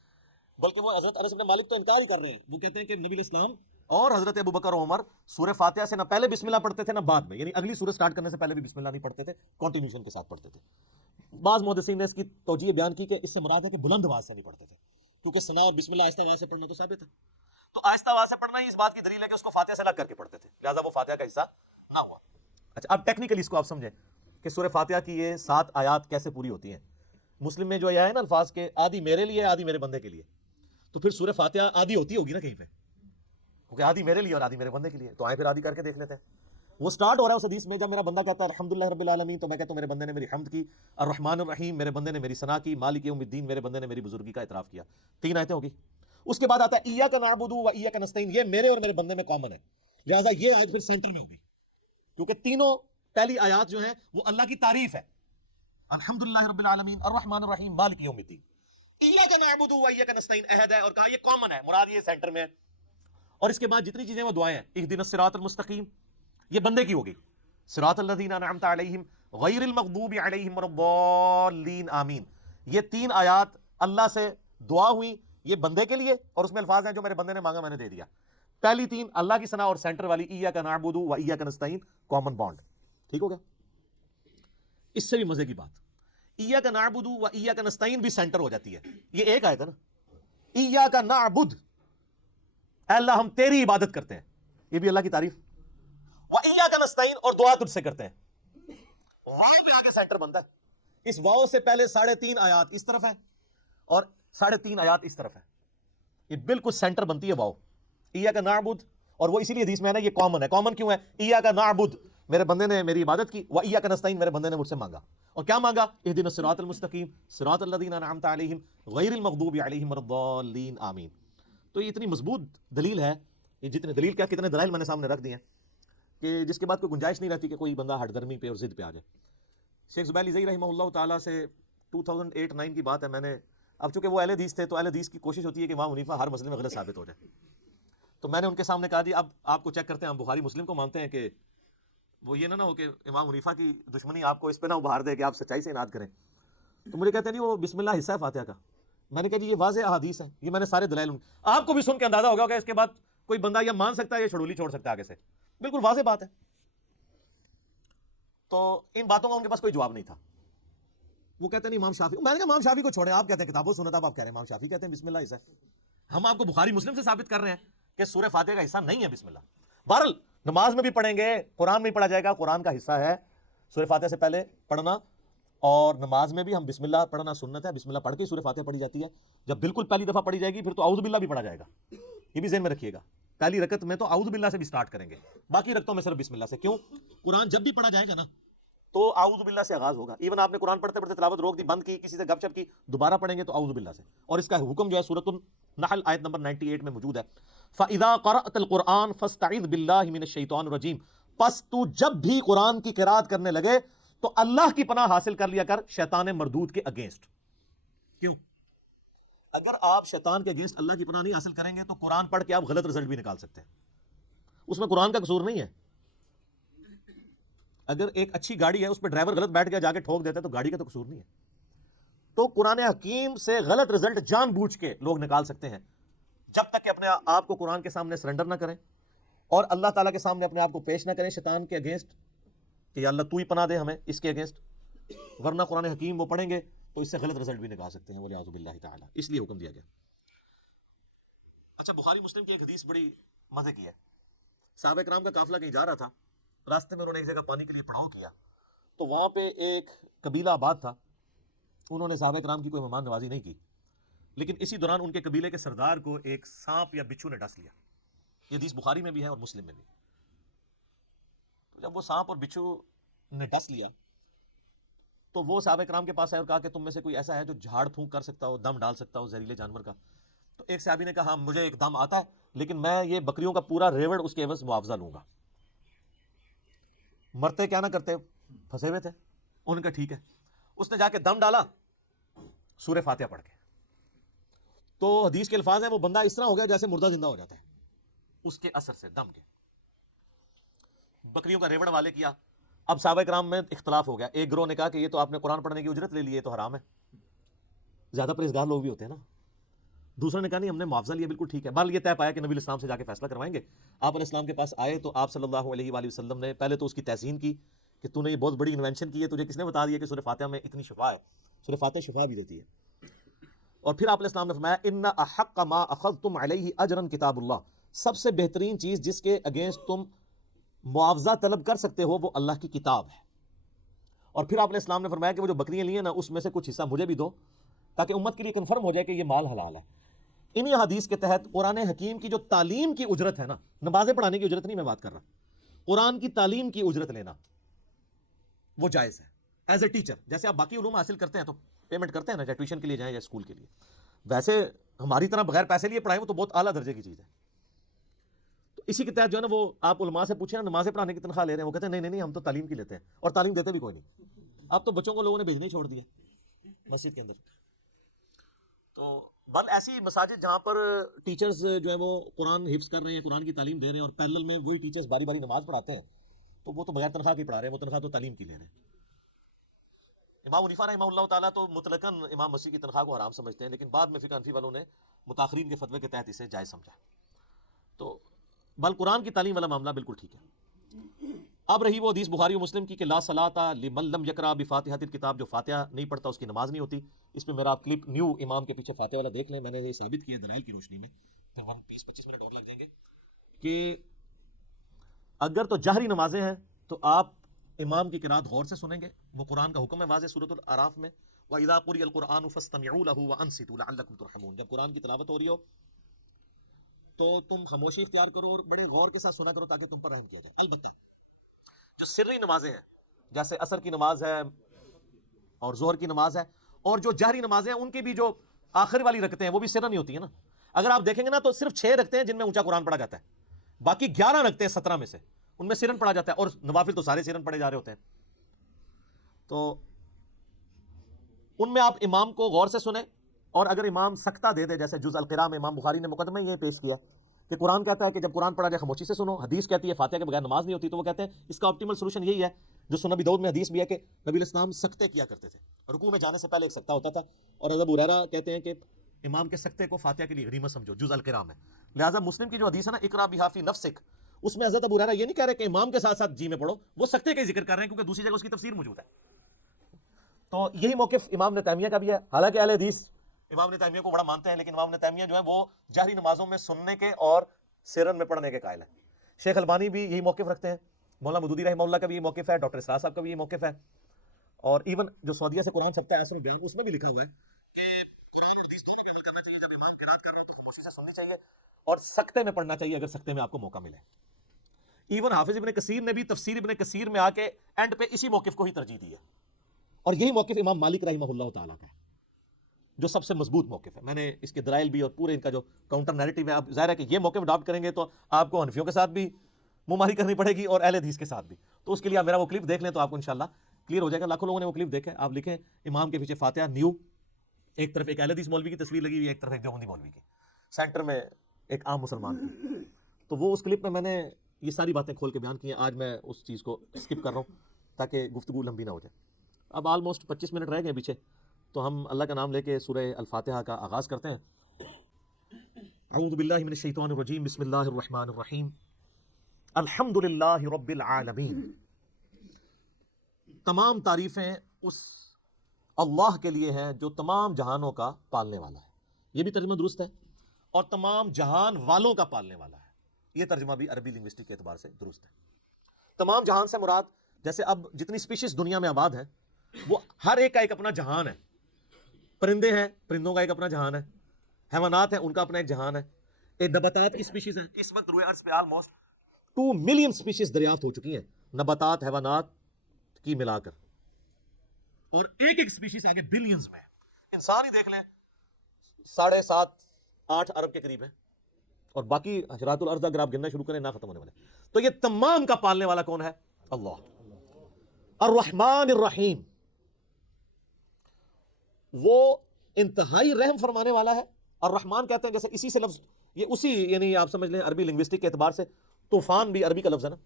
بلکہ وہ حضرت انس بن مالک تو انکار ہی کر رہے ہیں. وہ کہتے ہیں کہ نبی علیہ السلام اور حضرت ابوبکر و عمر سورہ فاتحہ سے نہ پہلے بسم اللہ پڑھتے تھے نہ بعد میں، یعنی اگلی سورہ سٹارٹ کرنے سے پہلے بھی بسم اللہ نہیں پڑھتے تھے، کنٹینیوشن کے ساتھ پڑھتے تھے. بعض محدثین نے اس کی توجیہ بیان کی کہ اس سے مراد ہے کہ بلند آواز سے نہیں پڑھتے تھے، کیونکہ ثنا اور بسم اللہ آہستہ آواز سے پڑھنا تو ثابت ہے. تو آہستہ آواز سے پڑھنا ہی اس بات کی دلیل ہے کہ اس کو فاتحہ سے الگ کر کے پڑھتے تھے، لہٰذا وہ فاتحہ کا حصہ نہ ہوا. اچھا اب ٹیکنیکلی اس کو آپ سمجھیں کہ سورہ فاتحہ کی یہ 7 آیات کیسے پوری ہوتی ہیں. مسلم میں جو آیا ہے نا الفاظ کے آدھی میرے لیے آدھی میرے بندے کے لیے، تو پھر سورہ فاتحہ آدھی ہوتی ہوگی نا کہیں پہ، کیونکہ آدھی میرے لیے اور آدھی میرے بندے کے لیے. تو آئیں پھر آدھی کر کے دیکھ لیتے ہیں. وہ سٹارٹ ہو رہا ہے اس حدیث میں جب میرا بندہ کہتا ہے الحمدللہ رب العالمین، تو میں کہتا ہوں میرے بندے نے میری حمد کی. الرحمن الرحیم، میرے بندے نے میری ثنا کی. مالک یوم الدین، میرے بندے نے میری بزرگی کا اعتراف کیا. 3 آیتیں ہوگی. اس کے بعد آتا ہے ایاک نعبد و ایاک نستعین، یہ میرے اور میرے بندے میں کامن ہے، لہٰذا یہ آیت پھر سینٹر میں ہوگی، کیونکہ تینوں پہلی آیات جو ہیں وہ اللہ کی تعریف ہے. الحمدللہ رب العالمین، الرحمن الرحیم، مالک یوم الدین. ایاک نعبد و ایاک نستعین عہد ہے اور کہا یہ کامن ہے، مراد یہ سینٹر میں ہے. اور اس کے بعد جتنی چیزیں وہ دعائیں ہیں، اہدنا الصراط المستقیم، یہ بندے کی ہوگی. صراط الذین انعمت علیہم غیر المغضوب علیہم ولا الضالین آمین، یہ 3 آیات اللہ سے دعا ہوئی، یہ بندے کے لیے، اور اس میں الفاظ ہیں جو میرے بندے نے مانگا میں نے دے دیا. پہلی 3 اللہ کی ثنا، اور سینٹر والی ایاک نعبد و ایاک نستعین کامن بانڈ. ٹھیک ہو گیا؟ اس سے بھی مزے کی بات، ایاک نعبد و ایاک نستعین بھی سینٹر ہو جاتی ہے. یہ ایک آیت ہے نا، ایاک نعبد، اے اللہ ہم تیری عبادت کرتے ہیں، یہ بھی اللہ کی تعریف. وَإِيَّاكَ نَسْتَعِينُ، اور دعا تجھ سے کرتے ہیں. واو پہ آگے سینٹر بنتا ہے. اس واو سے پہلے 3.5 آیات اس طرف ہے اور 3.5 آیات اس طرف ہے، یہ بالکل سینٹر بنتی ہے واو. ایاک نعبد، اور وہ اسی لیے حدیث میں ہے نا یہ کامن ہے. کامن کیوں ہے؟ ایاک نعبد، میرے بندے نے میری عبادت کی، وَإِيَّاكَ نَسْتَعِينُ، میرے بندے نے مجھ سے مانگا. اور کیا مانگا؟ اہدنا الصراط المستقیم صراط الذین انعمت علیہم غیر المغضوب علیہم ولا الضالین آمین. تو یہ اتنی مضبوط دلیل ہے، یہ جتنے دلیل کیا کتنے دلائل میں نے سامنے رکھ دیے ہیں کہ جس کے بعد کوئی گنجائش نہیں رہتی کہ کوئی بندہ ہٹ درمی پہ اور ضد پہ آ جائے. شیخ زبیر علی رحمہ اللہ تعالیٰ سے 2008-9 کی بات ہے، میں نے، اب چونکہ وہ اہل حدیث تھے تو اہل حدیث کی کوشش ہوتی ہے کہ امام حنیفہ ہر مسئلے میں غلط ثابت ہو جائے. تو میں نے ان کے سامنے کہا جی اب آپ کو چیک کرتے ہیں، ہم بخاری مسلم کو مانتے ہیں کہ وہ یہ نہ ہو کہ امام حنیفہ کی دشمنی آپ کو اس پہ نہ ابھار دے کہ آپ سچائی سے اناد کریں. تو مجھے کہتے ہیں نہیں وہ بسم اللہ حصہ ہے فاتحہ کا. میں نے کہا جی یہ واضح احادیث ہے, یہ میں نے سارے دلائل آپ کو بھی سن کے اندازہ ہوگا کہ اس کے بعد کوئی بندہ یہ مان سکتا ہے یا چھڑولی چھوڑ سکتا ہے آگے سے, بالکل واضح بات ہے. تو ان باتوں کا ان کے پاس کوئی جواب نہیں تھا. وہ کہتے ہیں امام شافعی, میں نے کہا امام شافعی کو چھوڑیں, آپ کہتے ہیں کتابوں سنت, آپ کہہ رہے ہیں امام شافعی کہتے ہیں بسم اللہ حصہ ہے. ہم آپ کو بخاری مسلم سے ثابت کر رہے ہیں کہ سورہ فاتحہ کا حصہ نہیں ہے بسم اللہ. بہرحال نماز میں بھی پڑھیں گے, قرآن میں پڑھا جائے گا, قرآن کا حصہ ہے سورہ فاتحہ سے پہلے پڑھنا, اور نماز میں بھی ہم بسم اللہ پڑھنا سنت ہے, بسم اللہ پڑھ کے سورہ فاتحہ پڑھی جاتی ہے. جب بالکل پہلی دفعہ پڑھی جائے گی پھر تو اعوذ باللہ بھی پڑھا جائے گا, یہ بھی ذہن میں رکھیے گا. پہلی رکعت میں تو اعوذ باللہ سے بھی سٹارٹ کریں گے, باقی رکعتوں میں صرف بسم اللہ سے. کیوں؟ قرآن جب بھی پڑھا جائے گا نا تو اعوذ باللہ سے آغاز ہوگا. ایون آپ نے قرآن پڑھتے پڑھتے تلاوت روک دی, بند کی, کسی سے گپ شپ کی, دوبارہ پڑھیں گے تو اعوذ باللہ سے. اور اس کا حکم جو ہے سورۃ النحل آیت نمبر 98 میں موجود ہے, فَإِذَا قَرَأْتَ الْقُرْآنَ فَاسْتَعِذْ بِاللَّهِ مِنَ الشَّيْطَانِ الرَّجِيمِ, پس تو جب بھی قرآن کی قرات کرنے لگے تو اللہ کی پناہ حاصل کر لیا کر شیطان مردود کے اگینسٹ. کیوں؟ اگر آپ شیطان کے اگینسٹ اللہ کی پناہ نہیں حاصل کریں گے تو قرآن پڑھ کے آپ غلط رزلٹ بھی نکال سکتے ہیں. اس میں قرآن کا قصور نہیں ہے. اگر ایک اچھی گاڑی ہے اس پہ ڈرائیور غلط بیٹھ گیا جا کے ٹھوک دیتا ہے تو گاڑی کا تو قصور نہیں ہے. تو قرآن حکیم سے غلط رزلٹ جان بوجھ کے لوگ نکال سکتے ہیں, جب تک کہ اپنے آپ کو قرآن کے سامنے سرنڈر نہ کریں اور اللہ تعالیٰ کے سامنے اپنے آپ کو پیش نہ کریں شیطان کے اگینسٹ کہ یا اللہ تو ہی پناہ دے ہمیں اس کے اگینسٹ. ورنہ قرآن حکیم وہ پڑھیں گے تو اس سے غلط رزلٹ بھی نکال سکتے ہیں, ولیعوذ باللہ تعالیٰ. اس لیے حکم دیا گیا. اچھا, بخاری مسلم کی ایک حدیث بڑی مزے کی ہے. صحابہ کرام کا قافلہ کہیں جا رہا تھا, راستے میں انہوں نے ایک جگہ پانی کے لیے پڑاؤ کیا, تو وہاں پہ ایک قبیلہ آباد تھا. انہوں نے صحابہ کرام کی کوئی مہمان نوازی نہیں کی, لیکن اسی دوران ان کے قبیلے کے سردار کو ایک سانپ یا بچھو نے ڈس لیا. یہ حدیث بخاری میں بھی ہے اور مسلم میں بھی. تو جب وہ سانپ اور بچھو نے ڈس لیا تو وہ صحابہ کرام کے پاس آئے اور کہا کہ تم میں سے کوئی ایسا ہے جو جھاڑ پھونک کر سکتا ہو, دم ڈال سکتا ہو زہریلے جانور کا. تو ایک صحابی نے کہا ہاں مجھے ایک دم آتا ہے, لیکن میں یہ بکریوں کا پورا ریوڑ اس کے عوض معاوضہ لوں گا. مرتے کیا نہ کرتے, پھنسے ہوئے تھے. ان کا ٹھیک ہے. اس نے جا کے دم ڈالا سورہ فاتحہ پڑھ کے. تو حدیث کے الفاظ ہیں وہ بندہ اس طرح ہو گیا جیسے مردہ زندہ ہو جاتا ہے اس کے اثر سے, دم کے. بکریوں کا ریوڑ والے کیا. اب صحابہ کرام میں اختلاف ہو گیا. ایک گروہ نے کہا کہ یہ تو آپ نے قرآن پڑھنے کی اجرت لے لی, یہ تو حرام ہے. زیادہ پرہیزگار لوگ بھی ہوتے ہیں نا. دوسرے نے کہا نہیں ہم نے معاوضہ لیا, بالکل ٹھیک ہے. بل یہ طے پایا کہ نبی الاسلام سے جا کے فیصلہ کروائیں گے. آپ علیہ السلام کے پاس آئے تو آپ صلی اللہ علیہ وآلہ وسلم نے پہلے تو اس کی تحسین کی کہ تو نے یہ بہت بڑی انوینشن کی ہے, تجھے کس نے بتا دیا کہ سورہ فاتحہ میں اتنی شفا ہے. سورہ فاتحہ شفا بھی دیتی ہے. اور پھر آپ علیہ السلام نے فرمایا ان احق ما اخذتم علیہ اجرا کتاب اللہ, سب سے بہترین چیز جس کے اگینسٹ تم معاوضہ طلب کر سکتے ہو وہ اللہ کی کتاب ہے. اور پھر آپ علیہ السلام نے فرمایا کہ وہ جو بکریاں لی ہیں نا اس میں سے کچھ حصہ مجھے بھی دو تاکہ امت کے لیے کنفرم ہو جائے کہ یہ مال حلال ہے. انہی حدیث کے تحت قرآن حکیم کی جو تعلیم کی اجرت ہے نا, نمازیں پڑھانے کی اجرت نہیں میں بات کر رہا, قرآن کی تعلیم کی اجرت لینا وہ جائز ہے ایز اے ٹیچر. جیسے آپ باقی علوم حاصل کرتے ہیں تو پیمنٹ کرتے ہیں نا, چاہے ٹیوشن کے لیے جائیں یا اسکول کے لیے, ویسے ہماری طرح بغیر پیسے لیے پڑھائیں وہ تو بہت اعلیٰ درجے کی چیز ہے. تو اسی کے تحت جو ہے نا وہ آپ علماء سے پوچھیں نا نمازیں پڑھانے کی تنخواہ لے رہے ہیں, وہ کہتے ہیں نہیں نہیں ہم تو تعلیم کی لیتے ہیں, اور تعلیم دیتے بھی کوئی نہیں. اب تو بچوں کو لوگوں نے بھیجنا ہی چھوڑ دیا مسجد کے اندر. تو بل ایسی مساجد جہاں پر ٹیچرز جو ہے وہ قرآن حفظ کر رہے ہیں, قرآن کی تعلیم دے رہے ہیں, اور پیرلل میں وہی ٹیچرز باری باری نماز پڑھاتے ہیں, تو وہ تو بغیر تنخواہ کی پڑھا رہے ہیں, وہ تنخواہ تو تعلیم کی لے رہے ہیں. امام حنیفہ رحمہ اللہ تعالیٰ تو مطلقاً امام مسیح کی تنخواہ کو حرام سمجھتے ہیں, لیکن بعد میں فقہ حنفی والوں نے متاخرین کے فتوے کے تحت اسے جائز سمجھا. تو بل قرآن کی تعلیم والا معاملہ بالکل ٹھیک ہے. اب رہی وہ حدیث بخاری و مسلم کی کہ لا صلاۃ لمن لم یقرأ بفاتحۃ الکتاب, جو فاتحہ نہیں پڑھتا اس کی نماز نہیں ہوتی. اس پہ میرا آپ کلپ نیو امام کے پیچھے فاتحہ والا دیکھ لیں, میں نے یہ ثابت کیا دلائل کی روشنی میں, پھر 20-25 منٹ اور لگ جائیں گے کہ اگر تو جہری نمازیں ہیں تو آپ امام کی قرات غور سے سنیں گے, وہ قرآن کا حکم ہے واضح سورۃ الاعراف میں, وَإِذَا قُرِئَ الْقُرْآنُ فَاسْتَمِعُوا لَهُ وَأَنصِتُوا لَعَلَّكُمْ تُرْحَمُونَ. جب قرآن کی تلاوت ہو رہی ہو تو تم خاموشی اختیار کرو اور بڑے غور کے ساتھ سنا کرو تاکہ تم پر رحم کیا جائے. البتہ جو سری نمازیں ہیں جیسے عصر کی نماز ہے اور ظہر کی نماز ہے, اور جو جہری نمازیں ہیں ان کی بھی جو آخر والی رکھتے ہیں وہ بھی سرا نہیں ہوتی ہیں نا. اگر آپ دیکھیں گے نا تو صرف 6 رکھتے ہیں جن میں اونچا قرآن پڑھا جاتا ہے, باقی 11 رکھتے ہیں 17 میں سے, ان میں سرن پڑھا جاتا ہے, اور نوافل تو سارے سرن پڑھے جا رہے ہوتے ہیں. تو ان میں آپ امام کو غور سے سنیں, اور اگر امام سکتہ دے دے, جیسے جز القراء میں امام بخاری نے مقدمہ یہ پیش کیا کہ قرآن کہتا ہے کہ جب قرآن پڑھا جائے خاموشی سے سنو، حدیث کہتی ہے فاتحہ کے بغیر نماز نہیں ہوتی، تو وہ کہتے ہیں اس کا آپٹیمل سولوشن یہی ہے جو سنن نبی داؤد میں حدیث بھی ہے کہ نبی علیہ السلام سکتے کیا کرتے تھے، رکوع میں جانے سے پہلے ایک سکتہ ہوتا تھا، اور حضرت ابو ہریرہ کہتے ہیں کہ امام کے سکتے کو فاتحہ کے لیے غنیمت سمجھو، جز القراء میں۔ لہٰذا مسلم کی جو حدیث ہے نا اقرا بہا فی نفسک، اس میں حضرت ابو ہریرہ یہ نہیں کہہ رہے کہ امام کے ساتھ ساتھ جی میں پڑھو، وہ سکتے کا ہی ذکر کر رہے ہیں کیونکہ دوسری جگہ اس کی تفسیر موجود ہے۔ تو یہی موقف امام ابن تیمیہ کا بھی ہے، حالانکہ اہل حدیث امام ابن تیمیہ کو بڑا مانتے ہیں، لیکن امام ابن تیمیہ جو ہے وہ جہری نمازوں میں سننے کے اور سرن میں پڑھنے کے قائل ہیں۔ شیخ البانی بھی یہی موقف رکھتے ہیں، مولانا مودودی رحمہ اللہ کا بھی یہ موقف ہے، ڈاکٹر اسرار صاحب کا بھی یہ موقف ہے، اور ایون جو سعودیہ سے قرآن چھپتا ہے اثر البیان، اس میں بھی لکھا ہوا ہے کہ قرآن اور حدیث دونوں پہ عمل کرنا چاہیے، جب امام قرات کر رہا ہو تو خاموشی سے سننی چاہیے، اور سکتے میں پڑھنا چاہیے اگر سکتے میں آپ کو موقع ملے۔ ایون حافظ ابن کثیر نے بھی تفسیر ابن کثیر میں آ کے اینڈ پہ اسی موقف کو ہی ترجیح دی ہے، اور یہی موقف امام مالک رحمہ اللہ تعالیٰ کا ہے جو سب سے مضبوط موقف ہے۔ میں نے اس کے دلائل بھی اور پورے ان کا جو کاؤنٹر نیریٹو ہے، اب ظاہر ہے کہ یہ موقف اڈاپٹ کریں گے تو آپ کو حنفیوں کے ساتھ بھی منہ ماری کرنی پڑے گی اور اہل حدیث کے ساتھ بھی، تو اس کے لیے آپ میرا وہ کلپ دیکھ لیں تو آپ کو انشاءاللہ کلیئر ہو جائے گا۔ لاکھوں لوگوں نے وہ کلپ دیکھے، آپ لکھیں امام کے پیچھے فاتحہ نیو، ایک طرف ایک اہل حدیث مولوی کی تصویر لگی ہوئی ہے، ایک طرف ایک دیوبندی مولوی کی، سینٹر میں ایک عام مسلمان کی۔ تو وہ اس کلپ میں نے یہ ساری باتیں کھول کے بیان کی ہیں، آج میں اس چیز کو اسکپ کر رہا ہوں تاکہ گفتگو لمبی نہ ہو جائے۔ اب آلموسٹ 25 منٹ رہ گئے پیچھے، تو ہم اللہ کا نام لے کے سورہ الفاتحہ کا آغاز کرتے ہیں۔ اعوذ باللہ من الشیطان الرجیم، بسم اللہ الرحمن الرحیم، الحمد للہ رب العالمین۔ تمام تعریفیں اس اللہ کے لیے ہیں جو تمام جہانوں کا پالنے والا ہے، یہ بھی ترجمہ درست ہے، اور تمام جہان والوں کا پالنے والا ہے، یہ ترجمہ بھی عربی لنگوسٹک کے اعتبار سے درست ہے۔ تمام جہان سے مراد جیسے اب جتنی سپیشیز دنیا میں آباد ہیں وہ ہر ایک کا ایک اپنا جہان ہے، پرندے ہیں، پرندوں کا ایک اپنا جہان ہے، حیوانات ہیں، ان کا اپنا ایک جہان ہے، ایک نباتات کی سپیشیز ہیں۔ اس وقت روئے ارض پہ آلموسٹ 2 ملین سپیشیز دریافت ہو چکی ہیں، نباتات حیوانات کی ملا کر، اور ایک ایک سپیشیز آگے بلینز میں۔ انسان ہی دیکھ لیں 7.5-8 ارب کے قریب ہے، اور باقی حشرات الارض اگر آپ گننا شروع کریں نہ ختم ہونے والے۔ تو یہ تمام کا پالنے والا کون ہے؟ اللہ۔ الرحمن الرحیم، وہ انتہائی رحم فرمانے والا ہے۔ الرحمن کہتے ہیں جیسے اسی سے لفظ، یہ اسی یعنی آپ سمجھ لیں عربی لنگوسٹک کے اعتبار سے طوفان بھی عربی کا لفظ ہے نا،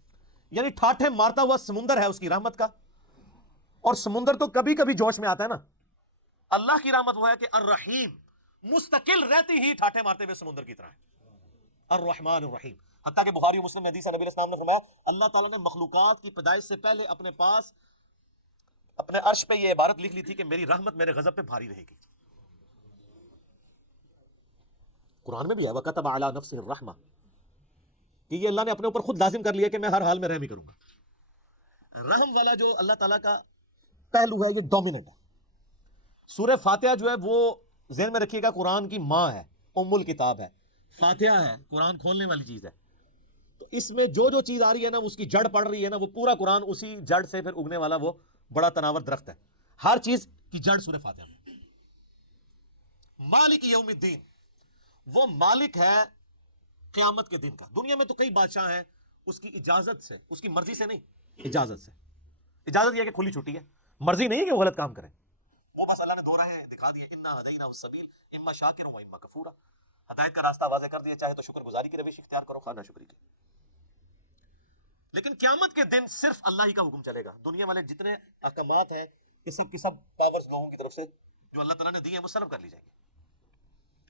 یعنی ٹھاٹھے مارتا ہوا سمندر ہے اس کی رحمت کا، اور سمندر تو کبھی کبھی جوش میں آتا ہے نا، اللہ کی رحمت وہ ہے کہ الرحیم مستقل رہتی ہی ٹھاٹھے مارتے ہوئے سمندر کی طرح ہے، الرحمن الرحیم۔ حتیٰ کہ بخاری و مسلم میں حدیث ہے، نبی علیہ السلام نے فرمایا اللہ تعالیٰ نے مخلوقات کی پیدائش سے پہلے اپنے پاس اپنے عرش پہ یہ عبارت لکھ لی تھی کہ میری رحمت میرے غضب پہ بھاری رہے گی۔ قرآن میں بھی ہے وَكَتَبَ عَلَى نَفْسِهِ الرَّحْمَةِ، کہ یہ اللہ نے اپنے اوپر خود لازم کر لیا کہ میں ہر حال میں رحم ہی کروں گا۔ رحم والا جو اللہ تعالیٰ کا پہلو ہے یہ ڈومیننٹ ہے۔ سورہ فاتحہ جو ہے وہ ذہن میں رکھیے گا قرآن کی ماں ہے، ام الکتاب ہے، فاتحہ ہے، قرآن کھولنے والی چیز ہے۔ تو اس میں جو جو چیز آ رہی ہے نا، اس کی جڑ پڑ رہی ہے نا، وہ پورا قرآن اسی جڑ سے پھر اگنے والا وہ بڑا تناور درخت ہے۔ ہر چیز کی جڑ سورہ فاتحہ میں۔ مالک یوم الدین، وہ مالک ہے قیامت کے دن کا۔ دنیا میں تو کئی بادشاہ ہیں، اس کی اجازت سے، اس کی مرضی سے نہیں، اجازت سے۔ اجازت یہ ہے کہ کھلی چھٹی ہے، مرضی نہیں ہے کہ وہ غلط کام کریں، وہ بس اللہ نے دو راہیں دکھا دی، انا ہدیناہ السبیل اما شاکرا و اما کفورا، ہدایت کا راستہ واضح کر دیا، چاہے تو شکر گزاری کی روش اختیار کرو، خواہ ناشکری کی۔ لیکن قیامت کے دن صرف اللہ ہی کا حکم چلے گا۔ دنیا والے جتنے احکامات ہیں یہ سب کی سب پاورز لوگوں کی طرف سے جو اللہ تعالیٰ نے دی ہیں وہ سلب کر لی جائیں گی۔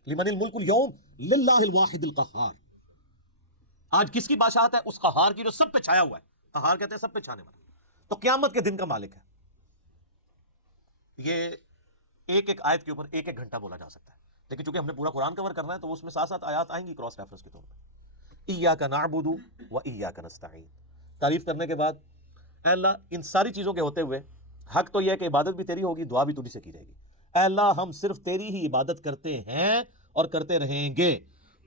لمن الملک اليوم للہ الواحد القہار، آج کس کی بادشاہت ہے؟ اس قہار کی جو سب پہ چھایا ہوا ہے، قہار کہتے ہیں سب پہ چھانے والا، تو قیامت کے دن کا مالک ہے۔ یہ ایک ایک آیت کے اوپر ایک ایک گھنٹہ بولا جا سکتا ہے، لیکن چونکہ ہم نے پورا قرآن کور کرنا ہے تو اس میں 7 آیات آئیں گی کراس ریفرنس کے طور پہ۔ ایاک نعبد و ایاک نستعین، تعریف کرنے کے بعد اے اللہ ان ساری چیزوں کے ہوتے ہوئے حق تو یہ ہے کہ عبادت بھی تیری ہوگی، دعا بھی تجھی سے کی جائے گی۔ اے اللہ ہم صرف تیری ہی عبادت کرتے ہیں اور کرتے رہیں گے،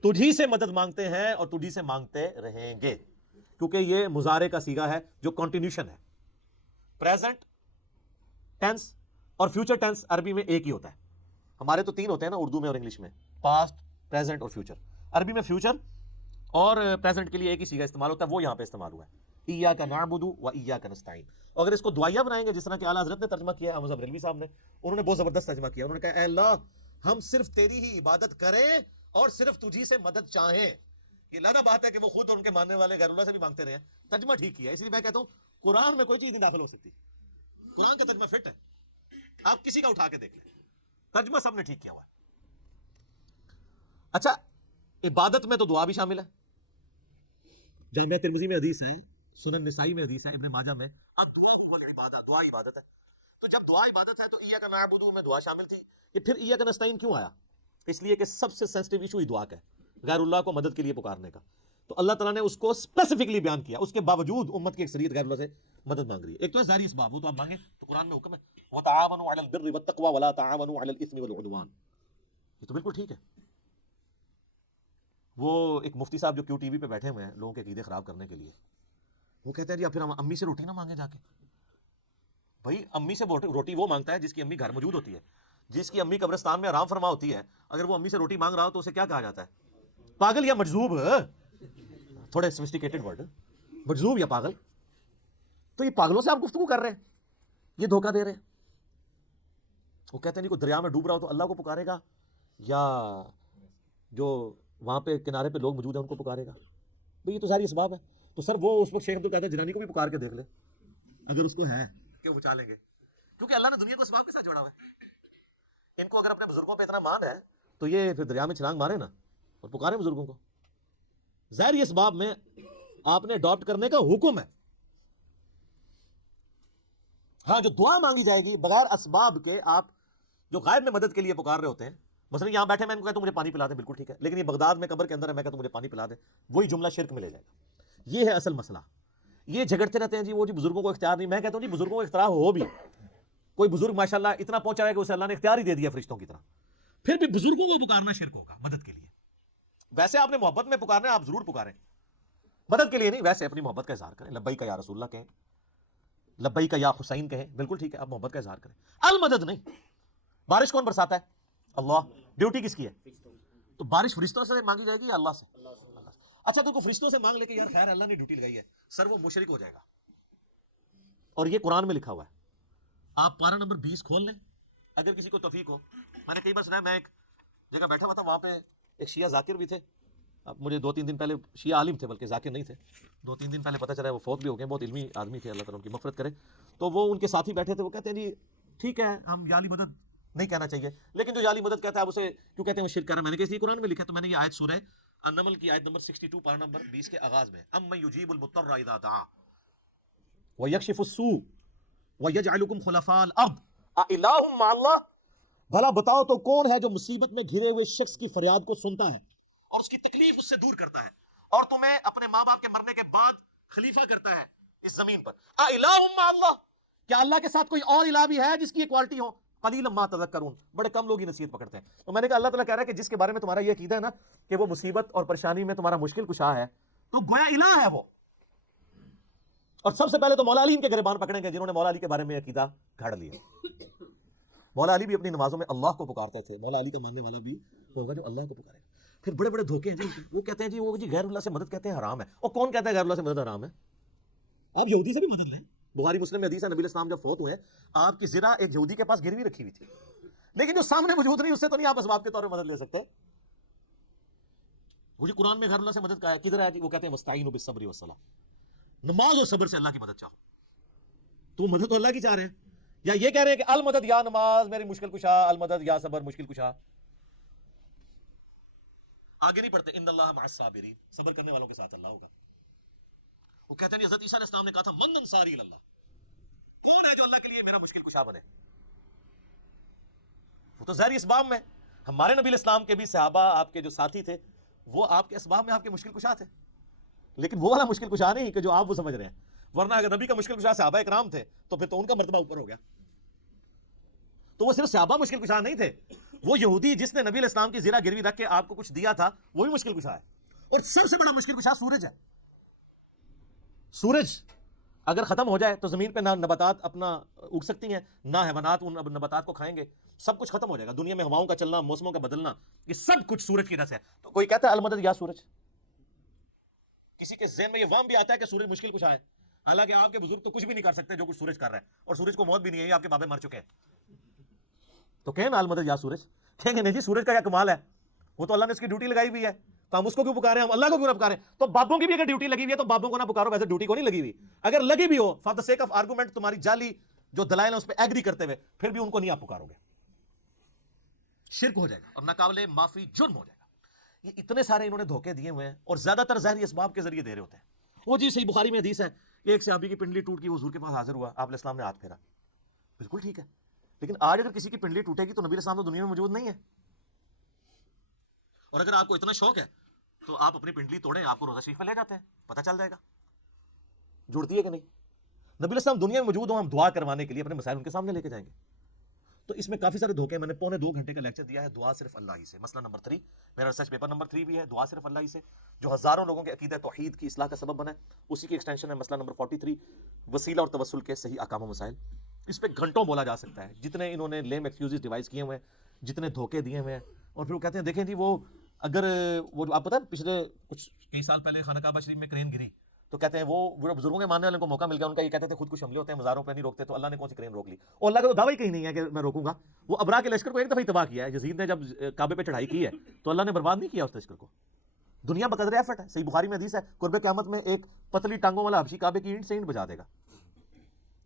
تجھی سے مدد مانگتے ہیں اور تجھی سے مانگتے رہیں گے، کیونکہ یہ مضارع کا صیغہ ہے جو کنٹینیوشن ہے۔ پریزنٹ ٹینس اور فیوچر ٹینس عربی میں ایک ہی ہوتا ہے، ہمارے تو 3 ہوتے ہیں نا اردو میں اور انگلش میں، پاسٹ، پریزنٹ اور فیوچر۔ عربی میں فیوچر اور پریزنٹ کے لیے ایک ہی صیغہ استعمال ہوتا ہے، وہ یہاں پہ استعمال ہوا ہے، ایاک نعبد و ایاک نستعین۔ اگر اس کو دعائیہ بنائیں گے جس طرح کہ اعلیٰ حضرت نے ترجمہ کیا ہے، احمد بریلوی صاحب نے، انہوں نے بہت زبردست ترجمہ کیا، انہوں نے کہا اے اللہ ہم صرف تیری ہی عبادت کریں اور صرف تجھی سے مدد چاہیں، یہ علیحدہ بات ہے کہ وہ خود اور ان کے ماننے والے غیر اللہ سے بھی مانگتے رہے ہیں. ترجمہ ٹھیک کیا. اس لیے میں کہتا ہوں قرآن میں کوئی چیز نہیں داخل ہو سکتی. قرآن کا ترجمہ فٹ ہے, آپ کسی کا اٹھا کے دیکھ لیں, ترجمہ سب نے ٹھیک کیا ہوا ہے. اچھا, عبادت میں تو دعا بھی شامل ہے. جامعہ ترمذی میں حدیث ہے, سنن نسائی میں حدیث ہے, ابن ماجہ میں دعا عبادت ہے. تو جب دعا عبادت ہے تو ایاک نعبد میں دعا شامل تھی. یہ پھر ایاک نستعین کیوں آیا؟ اس لیے کہ سب سے سینسٹیو ایشو ہی دعا کا ہے, غیر اللہ کو مدد کے لیے پکارنے کا. تو اللہ تعالیٰ نے اس کو اسپیسیفکلی بیان کیا. اس کے باوجود امت کی اکثریت غیر اللہ سے مدد مانگ رہی ہے. ایک تو ہے ظاہری اسباب, وہ تو آپ مانگیں تو قرآن میں حکم ہے وتعاونوا علی البر والتقوی ولا تعاونوا علی الاثم والعدوان. یہ تو بالکل ٹھیک ہے. وہ ایک مفتی صاحب جو کیو ٹی وی پہ بیٹھے ہوئے ہیں لوگوں کے عقیدے خراب کرنے کے لیے, وہ کہتے ہیں جی پھر ہم امی سے روٹی نہ مانگے جا کے. بھائی امی سے روٹی وہ مانگتا ہے جس کی امی گھر موجود ہوتی ہے, جس کی امی قبرستان میں آرام فرما ہوتی ہے. اگر وہ امی سے روٹی مانگ رہا ہو تو اسے کیا کہا جاتا ہے؟ پاگل یا مجذوب. تھوڑے سوفسٹیکیٹڈ ورڈ, مجذوب یا پاگل. تو یہ پاگلوں سے آپ گفتگو کر رہے ہیں, یہ دھوکہ دے رہے ہیں. وہ کہتے ہیں جی کوئی دریا میں ڈوب رہا ہو تو اللہ کو پکارے گا یا جو وہاں پہ کنارے پہ لوگ موجود ہیں ان کو پکارے گا؟ بھئی یہ تو ساری اسباب ہے. تو سر وہ اس وقت شیخ عبدال کہتے ہیں جنانی کو بھی پکار کے دیکھ لے اگر اس کو ہے کہ وہ چالیں گے, کیونکہ اللہ نے دنیا کو اسباب کے ساتھ جوڑا ہوا ہے. ان کو اگر اپنے بزرگوں پہ اتنا مان ہے تو یہ پھر دریا میں چھلانگ مارے نا اور پکارے بزرگوں کو. ظاہری اسباب میں آپ نے اڈاپٹ کرنے کا حکم ہے. ہاں, جو دعا مانگی جائے گی بغیر اسباب کے, آپ جو غائب میں مدد کے لیے پکار رہے ہوتے ہیں, مثلا یہاں بیٹھے میں ان کو کہتا ہوں مجھے پانی پلا دیں, بالکل ٹھیک ہے, لیکن یہ بغداد میں قبر کے اندر ہے, میں کہتا ہوں مجھے پانی پلا دیں, وہی جملہ شرک میں لے جائے گا. یہ ہے اصل مسئلہ. یہ جھگڑتے رہتے ہیں جی وہ جی بزرگوں کو اختیار نہیں. میں کہتا ہوں جی بزرگوں کو اختیار ہو بھی, کوئی بزرگ ماشاءاللہ اتنا پہنچا ہے کہ اسے اللہ نے اختیار ہی دے دیا فرشتوں کی طرح, پھر بھی بزرگوں کو پکارنا شرک ہوگا مدد کے لیے. ویسے آپ نے محبت میں پکارنا ہے, آپ ضرور پکاریں, مدد کے لیے نہیں, ویسے اپنی محبت کا اظہار کریں. لبیک یا رسول اللہ کہیں, لبیک یا حسین کہیں, بالکل ٹھیک ہے, آپ محبت کا اظہار کریں. المدد نہیں. بارش کون برساتا ہے؟ اللہ. ڈیوٹی کس کی ہے؟ تو بارش فرشتوں سے مانگی جائے گی یا اللہ سے؟ اچھا تو فرشتوں سے مانگ لے کہ یار خیر اللہ نے ڈیوٹی لگائی ہے, سر وہ مشرک ہو جائے گا. اور یہ قرآن میں لکھا ہوا ہے. آپ پارہ نمبر 20 کھول لیں اگر کسی کو توفیق ہو. میں نے کئی بار سنا, میں ایک جگہ بیٹھا ہوا تھا, وہاں پہ ایک شیعہ ذاکر بھی تھے. اب مجھے 2-3 دن پہلے, شیعہ عالم تھے بلکہ ذاکر نہیں تھے, 2-3 دن پہلے پتہ چلا ہے وہ فوت بھی ہو گئے. بہت علمی آدمی تھے, اللہ تعالیٰ ان کی مغفرت کرے. تو وہ ان کے ساتھی بیٹھے تھے, وہ کہتے ہیں جی ٹھیک ہے ہم یا علی مدد نہیں کہنا چاہیے, لیکن جو یا علی مدد کہتا ہے اسے کیوں کہتے ہیں, وہ شرک کر رہا ہے. میں نے کہا اس لیے قرآن میں لکھا ہے. تو میں نے یہ آیت سورہ النمل کی آیت نمبر 62 پارہ نمبر 20 کے آغاز میں, امن یجیب المضطر اذا دعا ویکشف السوء ویجعلکم خلفاء الارض االہ مع اللہ. بھلا بتاؤ تو کون ہے جو مصیبت میں گھرے ہوئے شخص کی فریاد کو سنتا ہے اور اس کی تکلیف اس سے دور کرتا ہے, اور تمہیں اپنے ماں باپ کے مرنے کے بعد خلیفہ کرتا ہے اس زمین پر. االہ مع اللہ, کیا اللہ کے ساتھ کوئی اور الہ بھی ہے جس کی یہ کوالٹی ہو؟ قلیلا ما تذکرون, بڑے کم لوگ ہی نصیحت پکڑتے ہیں. تو میں نے کہا اللہ تعالیٰ کہہ رہا ہے کہ جس کے بارے میں تمہارا یہ عقیدہ ہے نا کہ وہ مصیبت اور پریشانی میں تمہارا مشکل کشا ہے, تو گویا الہ ہے وہ. اور سب سے پہلے تو مولا علی ان کے گریبان پکڑیں گے جنہوں نے مولا علی کے بارے میں عقیدہ گھڑ لیا. مولا علی بھی اپنی نمازوں میں اللہ کو پکارتے تھے. مولا علی کا ماننے والا بھی ہوگا جو اللہ کو پکارے گا. پھر بڑے بڑے دھوکے ہیں جی, وہ کہتے ہیں جی وہ جی غیر اللہ سے مدد کہتے ہیں حرام ہے. اور کون کہتا ہے غیر اللہ سے مدد حرام ہے؟ آپ یہودی سے بھی مدد لیں. بخاری مسلم میں حدیث ہے, نبی علیہ السلام جب فوت ہوئے آپ کی زرہ ایک یہودی کے پاس گروی رکھی ہوئی تھی, لیکن جو سامنے موجود نہیں اس سے تو نہیں آپ اسباب کے طور پر مدد لے سکتے. وہ جی قرآن میں غیر اللہ سے مدد کا ہے, کدھر ہے جی؟ وہ کہتے ہیں مستعینوا بالصبر والصلاۃ, نماز اور صبر سے اللہ کی مدد چاہو. تو مدد تو اللہ کی چاہ رہے ہیں, یا یہ کہہ رہے ہیں کہ المدد یا نماز میری مشکل کشا, المدد یا صبر مشکل کشا. آگے نہیں پڑھتے ان اللہ مع الصابرین, صبر کرنے والوں کے ساتھ اللہ ہوگا. وہ کہتے ہیں حضرت عیسیٰ علیہ السلام نے کہا تھا من انصاری اللہ, کون ہے جو اللہ کے لیے میرا مشکل کشا بنے؟ وہ تو ظاہری اسباب میں. ہمارے نبی علیہ السلام کے بھی صحابہ آپ کے جو ساتھی تھے وہ آپ کے اسباب میں آپ کے مشکل کشا تھے, لیکن وہ والا مشکل کشا نہیں کہ جو آپ وہ سمجھ رہے ہیں. ورنہ اگر نبی کا مشکل کشا صحابہ اکرام تھے تو پھر تو ان کا مرتبہ اوپر ہو گیا. تو وہ صرف صحابہ مشکل کشا نہیں تھے, وہ یہودی جس نے نبی علیہ السلام کی زرہ گروی رکھ کے آپ کو کچھ دیا تھا وہ بھی مشکل کشا ہے. اور سب سے بڑا مشکل کشا سورج ہے. سورج اگر ختم ہو جائے تو زمین پہ نہ نباتات اپنا اگ سکتی ہیں, نہ حیوانات ان نباتات کو کھائیں گے, سب کچھ ختم ہو جائے گا. دنیا میں ہواؤں کا چلنا, موسموں کا بدلنا, یہ سب کچھ سورج کی وجہ سے ہے. تو کوئی کہتا ہے المدد یا سورج, کسی کے ذہن میں یہ وہم بھی آتا ہے کہ سورج مشکل کشا ہے, حالانکہ آپ کے بزرگ تو کچھ بھی نہیں کر سکتے جو کچھ سورج کر رہا ہے, اور سورج کو موت بھی نہیں ہے, آپ کے بابے مر چکے ہیں. تو کہیں نا المدد یا سورج, کہیں گے نہیں جی سورج کا کیا کمال ہے, وہ تو اللہ نے اس کی ڈیوٹی لگائی ہوئی ہے, تو ہم اس کو کیوں پکارے, ہم اللہ کو کیوں نہ پکارے؟ تو بابوں کی بھی اگر ڈیوٹی لگی ہوئی ہے تو بابوں کو نہ پکارو, ویسے ڈیوٹی کو نہیں لگی ہوئی. اگر لگی بھی ہو for the sake of argument, تمہاری جعلی جو دلائل ہیں اس پہ ایگری کرتے ہوئے, پھر بھی ان کو نہیں آپ پکارو گے, شرک ہو جائے گا اور ناقابل معافی جرم ہو جائے گا. یہ اتنے سارے انہوں نے دھوکے دیے ہوئے ہیں, اور زیادہ تر ظاہری اسباب کے ذریعے دے رہے ہوتے ہیں. وہ جی صحیح بخاری میں حدیث ہے کہ ایک صحابی کی پنڈلی ٹوٹ گئی, حضور کے پاس حاضر ہوا, آپ علیہ السلام نے ہاتھ پھیرا. بالکل ٹھیک ہے, لیکن آج اگر کسی کی پنڈلی ٹوٹے گی تو نبی علیہ السلام تو دنیا میں موجود نہیں ہے. اور اگر آپ کو اتنا شوق ہے تو آپ اپنی پنڈلی توڑیں, آپ کو روزہ شریف پہ لے جاتے ہیں, پتہ چل جائے گا جڑتی ہے کہ نہیں. نبی علیہ السلام دنیا میں موجود ہوں, ہم دعا کروانے کے لیے اپنے مسائل ان کے سامنے لے کے جائیں گے. تو اس میں کافی سارے دھوکے, میں نے 1.25 گھنٹے کا لیکچر دیا ہے دعا صرف اللہ ہی سے. مسئلہ نمبر 3, میرا ریسرچ پیپر نمبر 3 بھی ہے, دعا صرف اللہ ہی سے, جو ہزاروں لوگوں کے عقیدہ توحید کی اصلاح کا سبب بنا ہے. اسی کی ایکسٹینشن ہے مسئلہ نمبر 43, وسیلہ اور توسل کے صحیح احکام و مسائل. اس پہ گھنٹوں بولا جا سکتا ہے, جتنے انہوں نے لیم ایکسکیوزز ڈیوائز کیے ہوئے ہیں, جتنے دھوکے دیے ہوئے ہیں. اور پھر وہ کہتے ہیں دیکھیں جی وہ اگر وہ آپ پتہ ہے پچھلے کچھ کئی سال پہلے خانہ کعبہ شریف میں کرین گری, تو کہتے ہیں وہ بزرگوں کے ماننے والوں کو موقع مل گیا, ان کا یہ کہتے تھے خود کچھ حملے ہوتے ہیں مزاروں پہ نہیں روکتے, تو اللہ نے کون سی کرین روک لی؟ اور اللہ کا تو دعویٰ ہی کہیں نہیں ہے کہ میں روکوں گا. وہ ابرا کے لشکر کو ایک دفعہ ہی تباہ کیا ہے. یزید نے جب کعبے پہ چڑھائی کی ہے تو اللہ نے برباد نہیں کیا اس لشکر کو. دنیا بقدر ایفرٹ ہے. صحیح بخاری میں حدیث ہے, قرب قیامت میں ایک پتلی ٹانگوں والا حبشی کعبے کی اینٹ سے اینٹ بجا دے گا.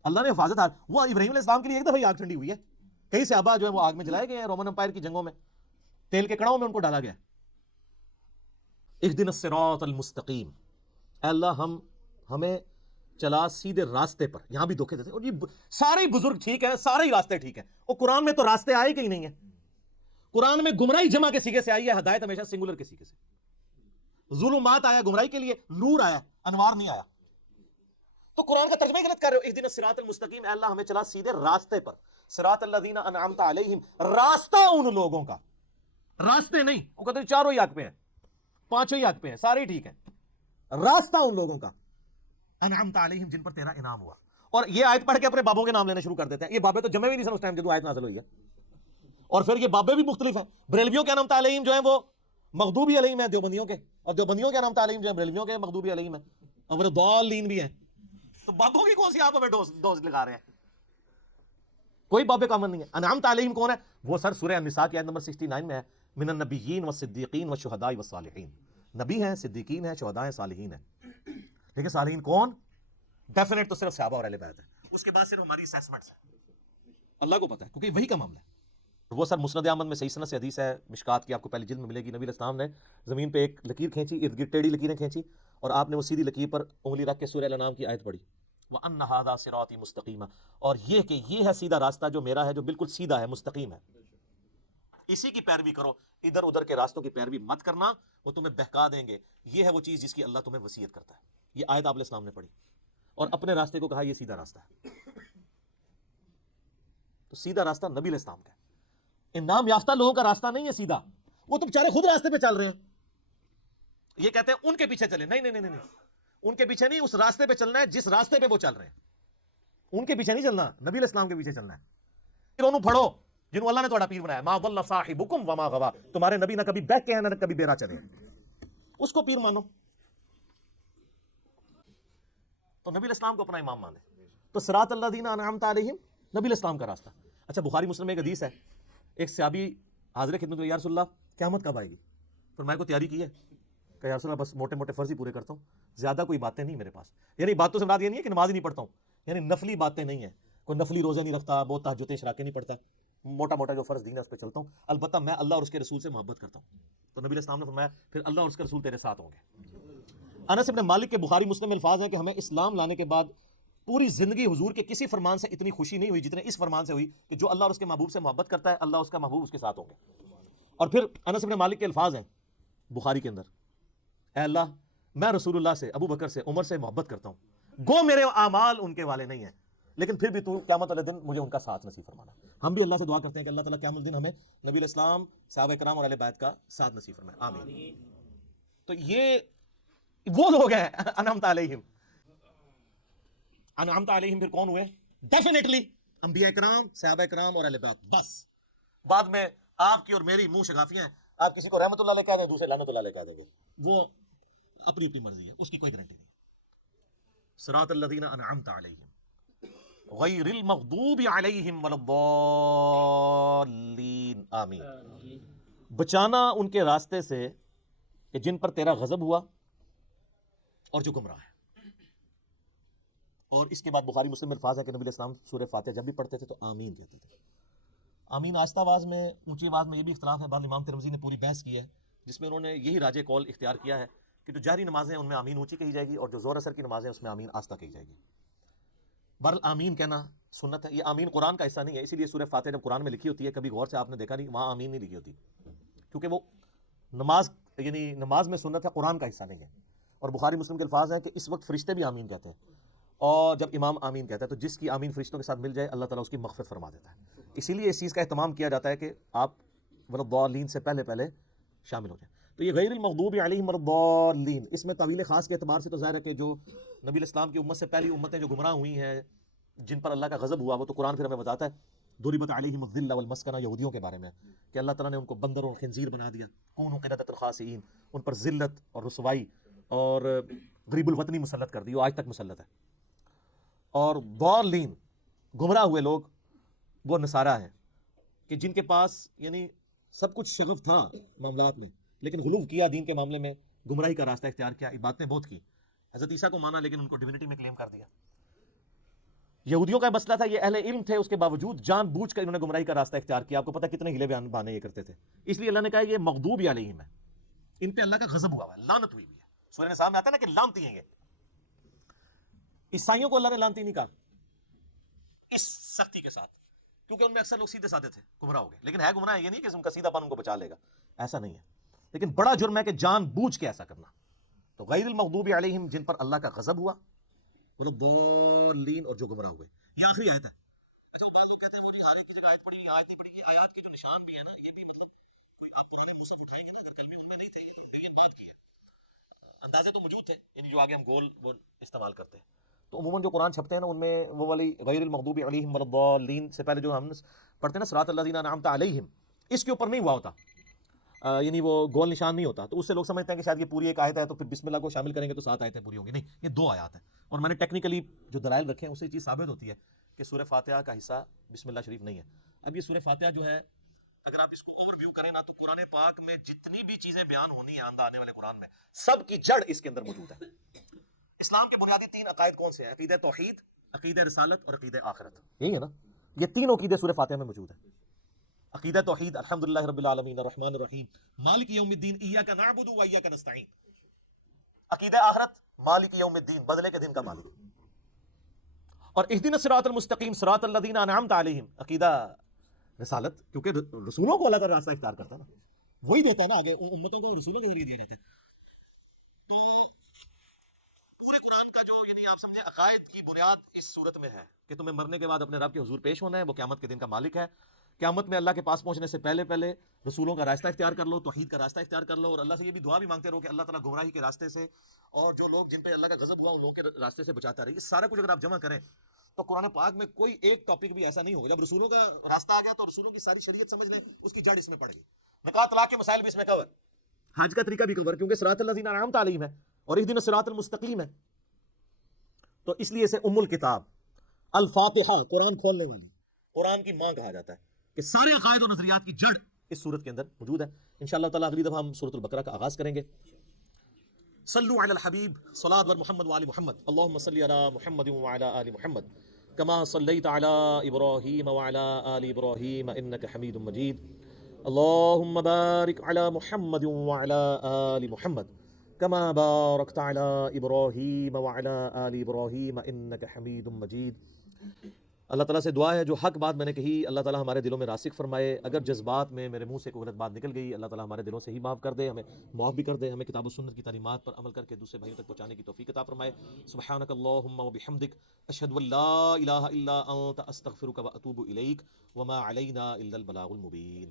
اللہ نے حفاظت. وہ ابراہیم علیہ السلام کے لیے ایک دفعہ ہی آگ ٹھنڈی ہوئی ہے, کئی صحابہ جو ہے وہ آگ میں جلائے گئے ہیں, رومن امپائر کی جنگوں میں تیل کے کڑاؤں میں ان کو ڈالا گیا. اہدنا الصراط المستقیم, اے اللہ ہمیں چلا سیدھے راستے پر. یہاں بھی دھوکے دیتے ہیں, اور یہ سارے بزرگ ٹھیک ہیں, سارے ہی راستے ٹھیک ہیں. اور قرآن میں تو راستے آئے کہیں نہیں ہیں. قرآن میں گمراہی جمع کے سیغے سے آئی ہے, ہدایت ہمیشہ سنگولر کے سیغے سے. ظلمات آیا گمراہی کے لیے, نور آیا, انوار نہیں آیا. تو قرآن کا ترجمہ ہی غلط کر رہے ہو. اہدنا الصراط المستقیم, اے اللہ ہمیں چلا سیدھے راستے پر. صراط الذین انعمت علیہم, راستہ ان لوگوں کا, راستے نہیں. وہ کہتے ہیں چاروں ہی حق پہ ہیں, پانچوں ہی حق پہ ہیں, سارے ہی ٹھیک ہیں. راستہ ان لوگوں کا انعمت علیہم, جن پر تیرا انعام ہوا. اور یہ آیت پڑھ کے اپنے بابوں کے نام لینا شروع کر دیتے ہیں. یہ بابے تو جمع بھی نہیں سن اس ٹائم جب آیت نازل ہوئی ہے. اور پھر یہ بابے بھی مختلف ہیں. بریلویوں کے انعمت علیہم جو ہیں وہ مغضوبی علیہم ہیں دیوبندیوں کے, اور دیوبندیوں کے انعمت علیہم جو ہیں بریلویوں کے مغضوبی علیہم ہیں, اور ضالین بھی ہیں. تو بابوں کی کون سی آپ ہمیں ڈوز لگا رہے ہیں؟ کوئی بابے کامن نہیں ہے. انعمت علیہم کون ہے؟ وہ سر سورہ النساء کی آیت نمبر 69 میں ہے, من النبیین والصدیقین والشہداء والصالحین. نبی ہیں, صدیقین ہیں, شہداء ہیں, صالحین ہیں. لیکن صالحین کون؟ ڈیفینیٹ تو صرف صحابہ اور اہل بیت ہے. اس کے بعد صرف ہماری اسیسمنٹس ہیں, اللہ کو پتہ ہے, کیونکہ وہی کا معاملہ ہے. وہ سر مسند احمد میں صحیح سند سے حدیث ہے, مشکات کی آپ کو پہلی جلد میں ملے گی. نبی علیہ السلام نے زمین پہ ایک لکیر کھینچی, ارد گرد ٹیڑھی لکیریں کھینچی, اور آپ نے وہ سیدھی لکیر پر انگلی رکھ کے سورہ الانعام کی آیت پڑھی, وَأَنَّ هَذَا صِرَاطِي مُسْتَقِيمًا, اور یہ کہ یہ ہے سیدھا راستہ جو میرا ہے, جو بالکل سیدھا ہے, مستقیم ہے. اسی کی پیروی کرو, ادھر ادھر کے راستوں کی پیروی مت کرنا, وہ تمہیں بہکا دیں گے. یہ ہے وہ چیز جس کی اللہ تمہیں وصیت کرتا ہے. یہ آیت آپ علیہ السلام نے پڑھی, اور اپنے راستے کو کہا یہ سیدھا راستہ ہے. تو سیدھا راستہ نبی علیہ السلام کا ہے. انعام یافتہ لوگوں کا راستہ نہیں ہے سیدھا. وہ تو بیچارے خود راستے پہ چل رہے ہیں, یہ کہتے ہیں ان کے پیچھے چلے. نہیں نہیں نہیں نہیں, ان کے پیچھے نہیں, اس راستے پہ چلنا ہے جس راستے پہ وہ چل رہے ہیں. ان کے پیچھے نہیں چلنا, نبی علیہ السلام کے پیچھے چلنا ہے. انہوں پڑھو جنہوں اللہ نے تھوڑا پیر بنایا, ما ضل صاحبکم وما غوا, تمہارے نبی نہ کبھی بہک کے ہیں نہ کبھی بیرا چلے, اس کو پیر مانو. تو نبی علیہ السلام کو اپنا امام مانے. تو صراط الذین انعمت علیہم نبی علیہ السلام کا راستہ. اچھا, بخاری مسلم میں ایک حدیث ہے, ایک صحابی حاضر خدمت میں, یا رسول اللہ قیامت کب آئے گی؟ فرمایا کو تیاری کی ہے؟ کہ یا رسول اللہ بس موٹے موٹے فرض ہی پورے کرتا ہوں, زیادہ کوئی باتیں نہیں میرے پاس. یعنی باتوں سے مراد یہ نہیں ہے کہ نماز ہی نہیں پڑھتا ہوں, یعنی نفلی باتیں نہیں ہیں, کوئی نفلی روزے نہیں رکھتا, بہت تہجدیں اشراقیں نہیں پڑھتا, موٹا موٹا جو فرض دین ہے اس پہ چلتا ہوں. البتہ میں اللہ اور اس کے رسول سے محبت کرتا ہوں. تو نبی علیہ السلام نے فرمایا پھر اللہ اور اس کے رسول تیرے ساتھ ہوں گے. انس بن مالک کے بخاری مسلم میں الفاظ ہیں کہ ہمیں اسلام لانے کے بعد پوری زندگی حضور کے کسی فرمان سے اتنی خوشی نہیں ہوئی جتنے اس فرمان سے ہوئی کہ جو اللہ اور اس کے محبوب سے محبت کرتا ہے, اللہ اس کا محبوب اس کے ساتھ ہوں گے. اور پھر انس بن مالک کے الفاظ ہیں بخاری کے اندر, اے اللہ میں رسول اللہ سے, ابو بکر سے, عمر سے محبت کرتا ہوں, گو میرے اعمال ان کے والے نہیں ہیں, لیکن پھر بھی تو قیامت والے دن مجھے ان کا ساتھ نصیب فرمانا. ہم بھی اللہ سے دعا کرتے ہیں کہ اللہ تعالیٰ قیامت دن ہمیں نبی علیہ السلام, صحابہ کرام اور اہل بیت کا ساتھ نصیب فرمائے, آمین. تو یہ وہ لوگ ہیں انعمت علیہم. انعمت علیہم پھر کون ہوئے؟ ڈیفینیٹلی انبیاء کرام, صحابہ کرام اور اہل بیت. بس بعد میں آپ کی اور میری منہ شگافیاں ہیں, آپ کسی کو رحمت اللہ علیہ کہہ دیں, دوسرے لعنت اللہ علیہ کہہ دیں گے, وہ اپنی اپنی مرضی ہے, اس کی کوئی گارنٹی نہیں. صراط الذین انعمت علیہم غیر المغضوب علیہم ولا الضالین, آمین. بچانا ان کے راستے سے کہ جن پر تیرا غضب ہوا اور جو گمراہ ہے. اور اس کے بعد بخاری مسلم میں الفاظ ہے کہ نبی علیہ السلام سورہ فاتحہ جب بھی پڑھتے تھے تو آمین کہتے تھے. آمین آہستہ آواز میں, اونچی آواز میں, یہ بھی اختلاف ہے. بعد امام ترمذی نے پوری بحث کی ہے جس میں انہوں نے یہی راجح قول اختیار کیا ہے کہ جو جہری نمازیں ان میں آمین اونچی کہی جائے گی اور جو زور اثر کی نمازیں اس میں آمین آہستہ کہی جائے گی. بہرحال آمین کہنا سنت ہے. یہ آمین قرآن کا حصہ نہیں ہے, اسی لیے سورہ فاتحہ جب قرآن میں لکھی ہوتی ہے کبھی غور سے آپ نے دیکھا نہیں وہاں آمین نہیں لکھی ہوتی, کیونکہ وہ نماز یعنی نماز میں سنت ہے, قرآن کا حصہ نہیں ہے. اور بخاری مسلم کے الفاظ ہیں کہ اس وقت فرشتے بھی آمین کہتے ہیں, اور جب امام آمین کہتا ہے تو جس کی آمین فرشتوں کے ساتھ مل جائے اللہ تعالیٰ اس کی مغفرت فرما دیتا ہے. اسی لیے اس چیز کا اہتمام کیا جاتا ہے کہ آپ ولضالین سے پہلے شامل ہو جائیں. تو یہ غیر المغضوب علیہم ولضالین, اس میں طویل خاص کے اعتبار سے تو ظاہر ہے کہ جو نبی علیہ السلام کی امت سے پہلی امتیں جو گمراہ ہوئی ہیں جن پر اللہ کا غضب ہوا, وہ تو قرآن پھر ہمیں بتاتا ہے ضربت علیہم الذلۃ والمسکنہ, یہودیوں کے بارے میں کہ اللہ تعالیٰ نے ان کو بندر اور خنزیر بنا دیا. کونوا قردۃ الخاسئین, ان پر ذلت اور رسوائی اور غریب الوطنی مسلط کر دی, وہ آج تک مسلط ہے. اور ضالین گمراہ ہوئے لوگ وہ نصارہ ہیں کہ جن کے پاس یعنی سب کچھ شغف تھا معاملات میں, لیکن غلو کیا دین کے معاملے میں, گمراہی کا راستہ اختیار کیا, باتیں بہت کی, حضرت عیسیٰ کو مانا لیکن ان کو ڈیوینٹی میں کلیم کر دیا. یہودیوں کا مسئلہ تھا, یہ اہل علم تھے, اس کے باوجود جان بوجھ کر انہوں نے گمراہی کا راستہ اختیار کیا. آپ کو پتہ کتنے ہیلے بیان بانے یہ کرتے تھے, اس لیے اللہ نے کہا یہ مغضوب علیہم ہے, ان پہ اللہ کا غضب ہوا ہے, لعنت ہوئی ہے. سورہ نساء میں آتا ہے نا کہ لعنتی ہیں یہ. عیسائیوں کو اللہ نے لعنتی نہیں کہا اس سختی کے ساتھ, کیونکہ ان میں اکثر لوگ سیدھے سادے تھے, گمراہ ہو گئے, لیکن ہے گمراہ, یہ نہیں کہ ان کا سیدھا پن ان کو بچا لے گا, ایسا نہیں ہے. لیکن بڑا جرم ہے کہ جان بوجھ کے ایسا کرنا. تو غیر المغضوب علیہم جن پر اللہ کا غضب ہوا, والضالین اور جو گمراہ ہوئے. یہ آخری آیت ہے. اچھا بعض لوگ کہتے ہیں وہ جی ہر ایک کی جگہ آیت پڑھی, آیت نہیں پڑھی. یہ آیات کے جو نشان بھی ہے نا, یہ بھی مطلب کوئی آپ پرانے مصحف اٹھائیں گے نا, اگر کلمے ان میں نہیں تھے, یہ بات کی ہے, اندازے تو موجود تھے, یعنی جو آگے ہم گول وہ استعمال کرتے ہیں. تو عموماً جو قرآن چھپتے ہیں نا ان میں وہ والی غیر المغضوب علیہم والضالین سے پہلے جو ہم پڑھتے ہیں نا صراط الذین انعمت علیہم, اس کے اوپر نہیں ہوا ہوتا, یعنی وہ گول نشان نہیں ہوتا. تو اس سے لوگ سمجھتے ہیں کہ شاید یہ پوری ایک آیت ہے, تو پھر بسم اللہ کو شامل کریں گے تو 7 آیتیں پوری ہوں گی. نہیں, یہ 2 آیات ہیں. اور میں نے ٹیکنیکلی جو دلائل رکھے ہیں اس سے چیز ثابت ہوتی ہے کہ سورہ فاتحہ کا حصہ بسم اللہ شریف نہیں ہے. اب یہ سورہ فاتحہ جو ہے اگر آپ اس کو اوور ویو کریں نا, تو قرآن پاک میں جتنی بھی چیزیں بیان ہونی ہیں آندہ آنے والے قرآن میں, سب کی جڑ اس کے اندر موجود ہے. اسلام کے بنیادی 3 عقائد کون سے ہیں؟ عقیدہ توحید, عقیدہ رسالت اور عقیدہ آخرت. یہی ہے نا, یہ 3 عقیدے سورہ فاتحہ میں موجود ہیں. عقیدہ توحید الحمدللہ رب العالمین الرحمن الرحیم مالک یوم الدین ایاک نعبد و ایاک نستعین. عقیدہ آخرت مالک یوم الدین, بدلے کے دن کا مالک. اور اہدنا الصراط المستقیم صراط الذین انعمت علیہم عقیدہ رسالت, کیونکہ رسولوں کو اللہ تعالیٰ راستہ اختیار کرتا ہے نا, وہی دیتا ہے نا آگے امتوں کو, رسولوں کے ذریعے دیے دیتے. تو پورے قرآن کا جو یعنی آپ سمجھیں عقائد کی بنیاد اس صورت میں ہے کہ تمہیں مرنے کے بعد اپنے رب کے حضور پیش ہونا ہے, وہ قیامت کے دن کا مالک ہے. قیامت میں اللہ کے پاس پہنچنے سے پہلے رسولوں کا راستہ اختیار کر لو, توحید کا راستہ اختیار کر لو, اور اللہ سے یہ بھی دعا بھی مانگتے رہو کہ اللہ تعالیٰ گمراہی کے راستے سے اور جو لوگ جن پہ اللہ کا غضب ہوا ان لوگوں کے راستے سے بچاتا رہے. یہ سارا کچھ اگر آپ جمع کریں تو قرآن پاک میں کوئی ایک ٹاپک بھی ایسا نہیں ہوگا. جب رسولوں کا راستہ آ گیا تو رسولوں کی ساری شریعت سمجھ لیں, اس کی جڑ اس میں پڑ گئی. نکاح طلاق کے مسائل بھی اس میں کور, حج کا طریقہ بھی کور, کیونکہ صراط الذین انعمت علیہم ہے اور اہدنا الصراط المستقیم ہے. تو اس لیے اسے ام الکتاب الفاتحہ, قرآن کھولنے والی, قرآن کی ماں کہا جاتا ہے کہ سارے عقائد و نظریات کی جڑ اس صورت کے اندر موجود ہے. انشاءاللہ تعالیٰ اگلی دفعہ ہم سورۃ البقرہ کا آغاز کریں گے. صلو علی الحبیب صلاۃ بر محمد وآل محمد, اللہم صلی علی محمد وعلی آل محمد کما صلیت علی ابراہیم وعلی آل ابراہیم انک حمید مجید. اللہم بارک علی محمد وعلی آل محمد کما بارکت علی ابراہیم وعلی آل ابراہیم انک حمید مجید. اللہ تعالیٰ سے دعا ہے جو حق بات میں نے کہی اللہ تعالیٰ ہمارے دلوں میں راسخ فرمائے. اگر جذبات میں میرے منہ سے کوئی غلط بات نکل گئی اللہ تعالیٰ ہمارے دلوں سے ہی معاف کر دے, ہمیں معاف بھی کر دے, ہمیں کتاب و سنت کی تعلیمات پر عمل کر کے دوسرے بھائیوں تک پہنچانے کی توفیق عطا فرمائے. سبحانک اللہم و بحمدک اشہد ان لا الہ الا انت استغفرک و اتوب الیک وما علینا الا البلاغ المبین.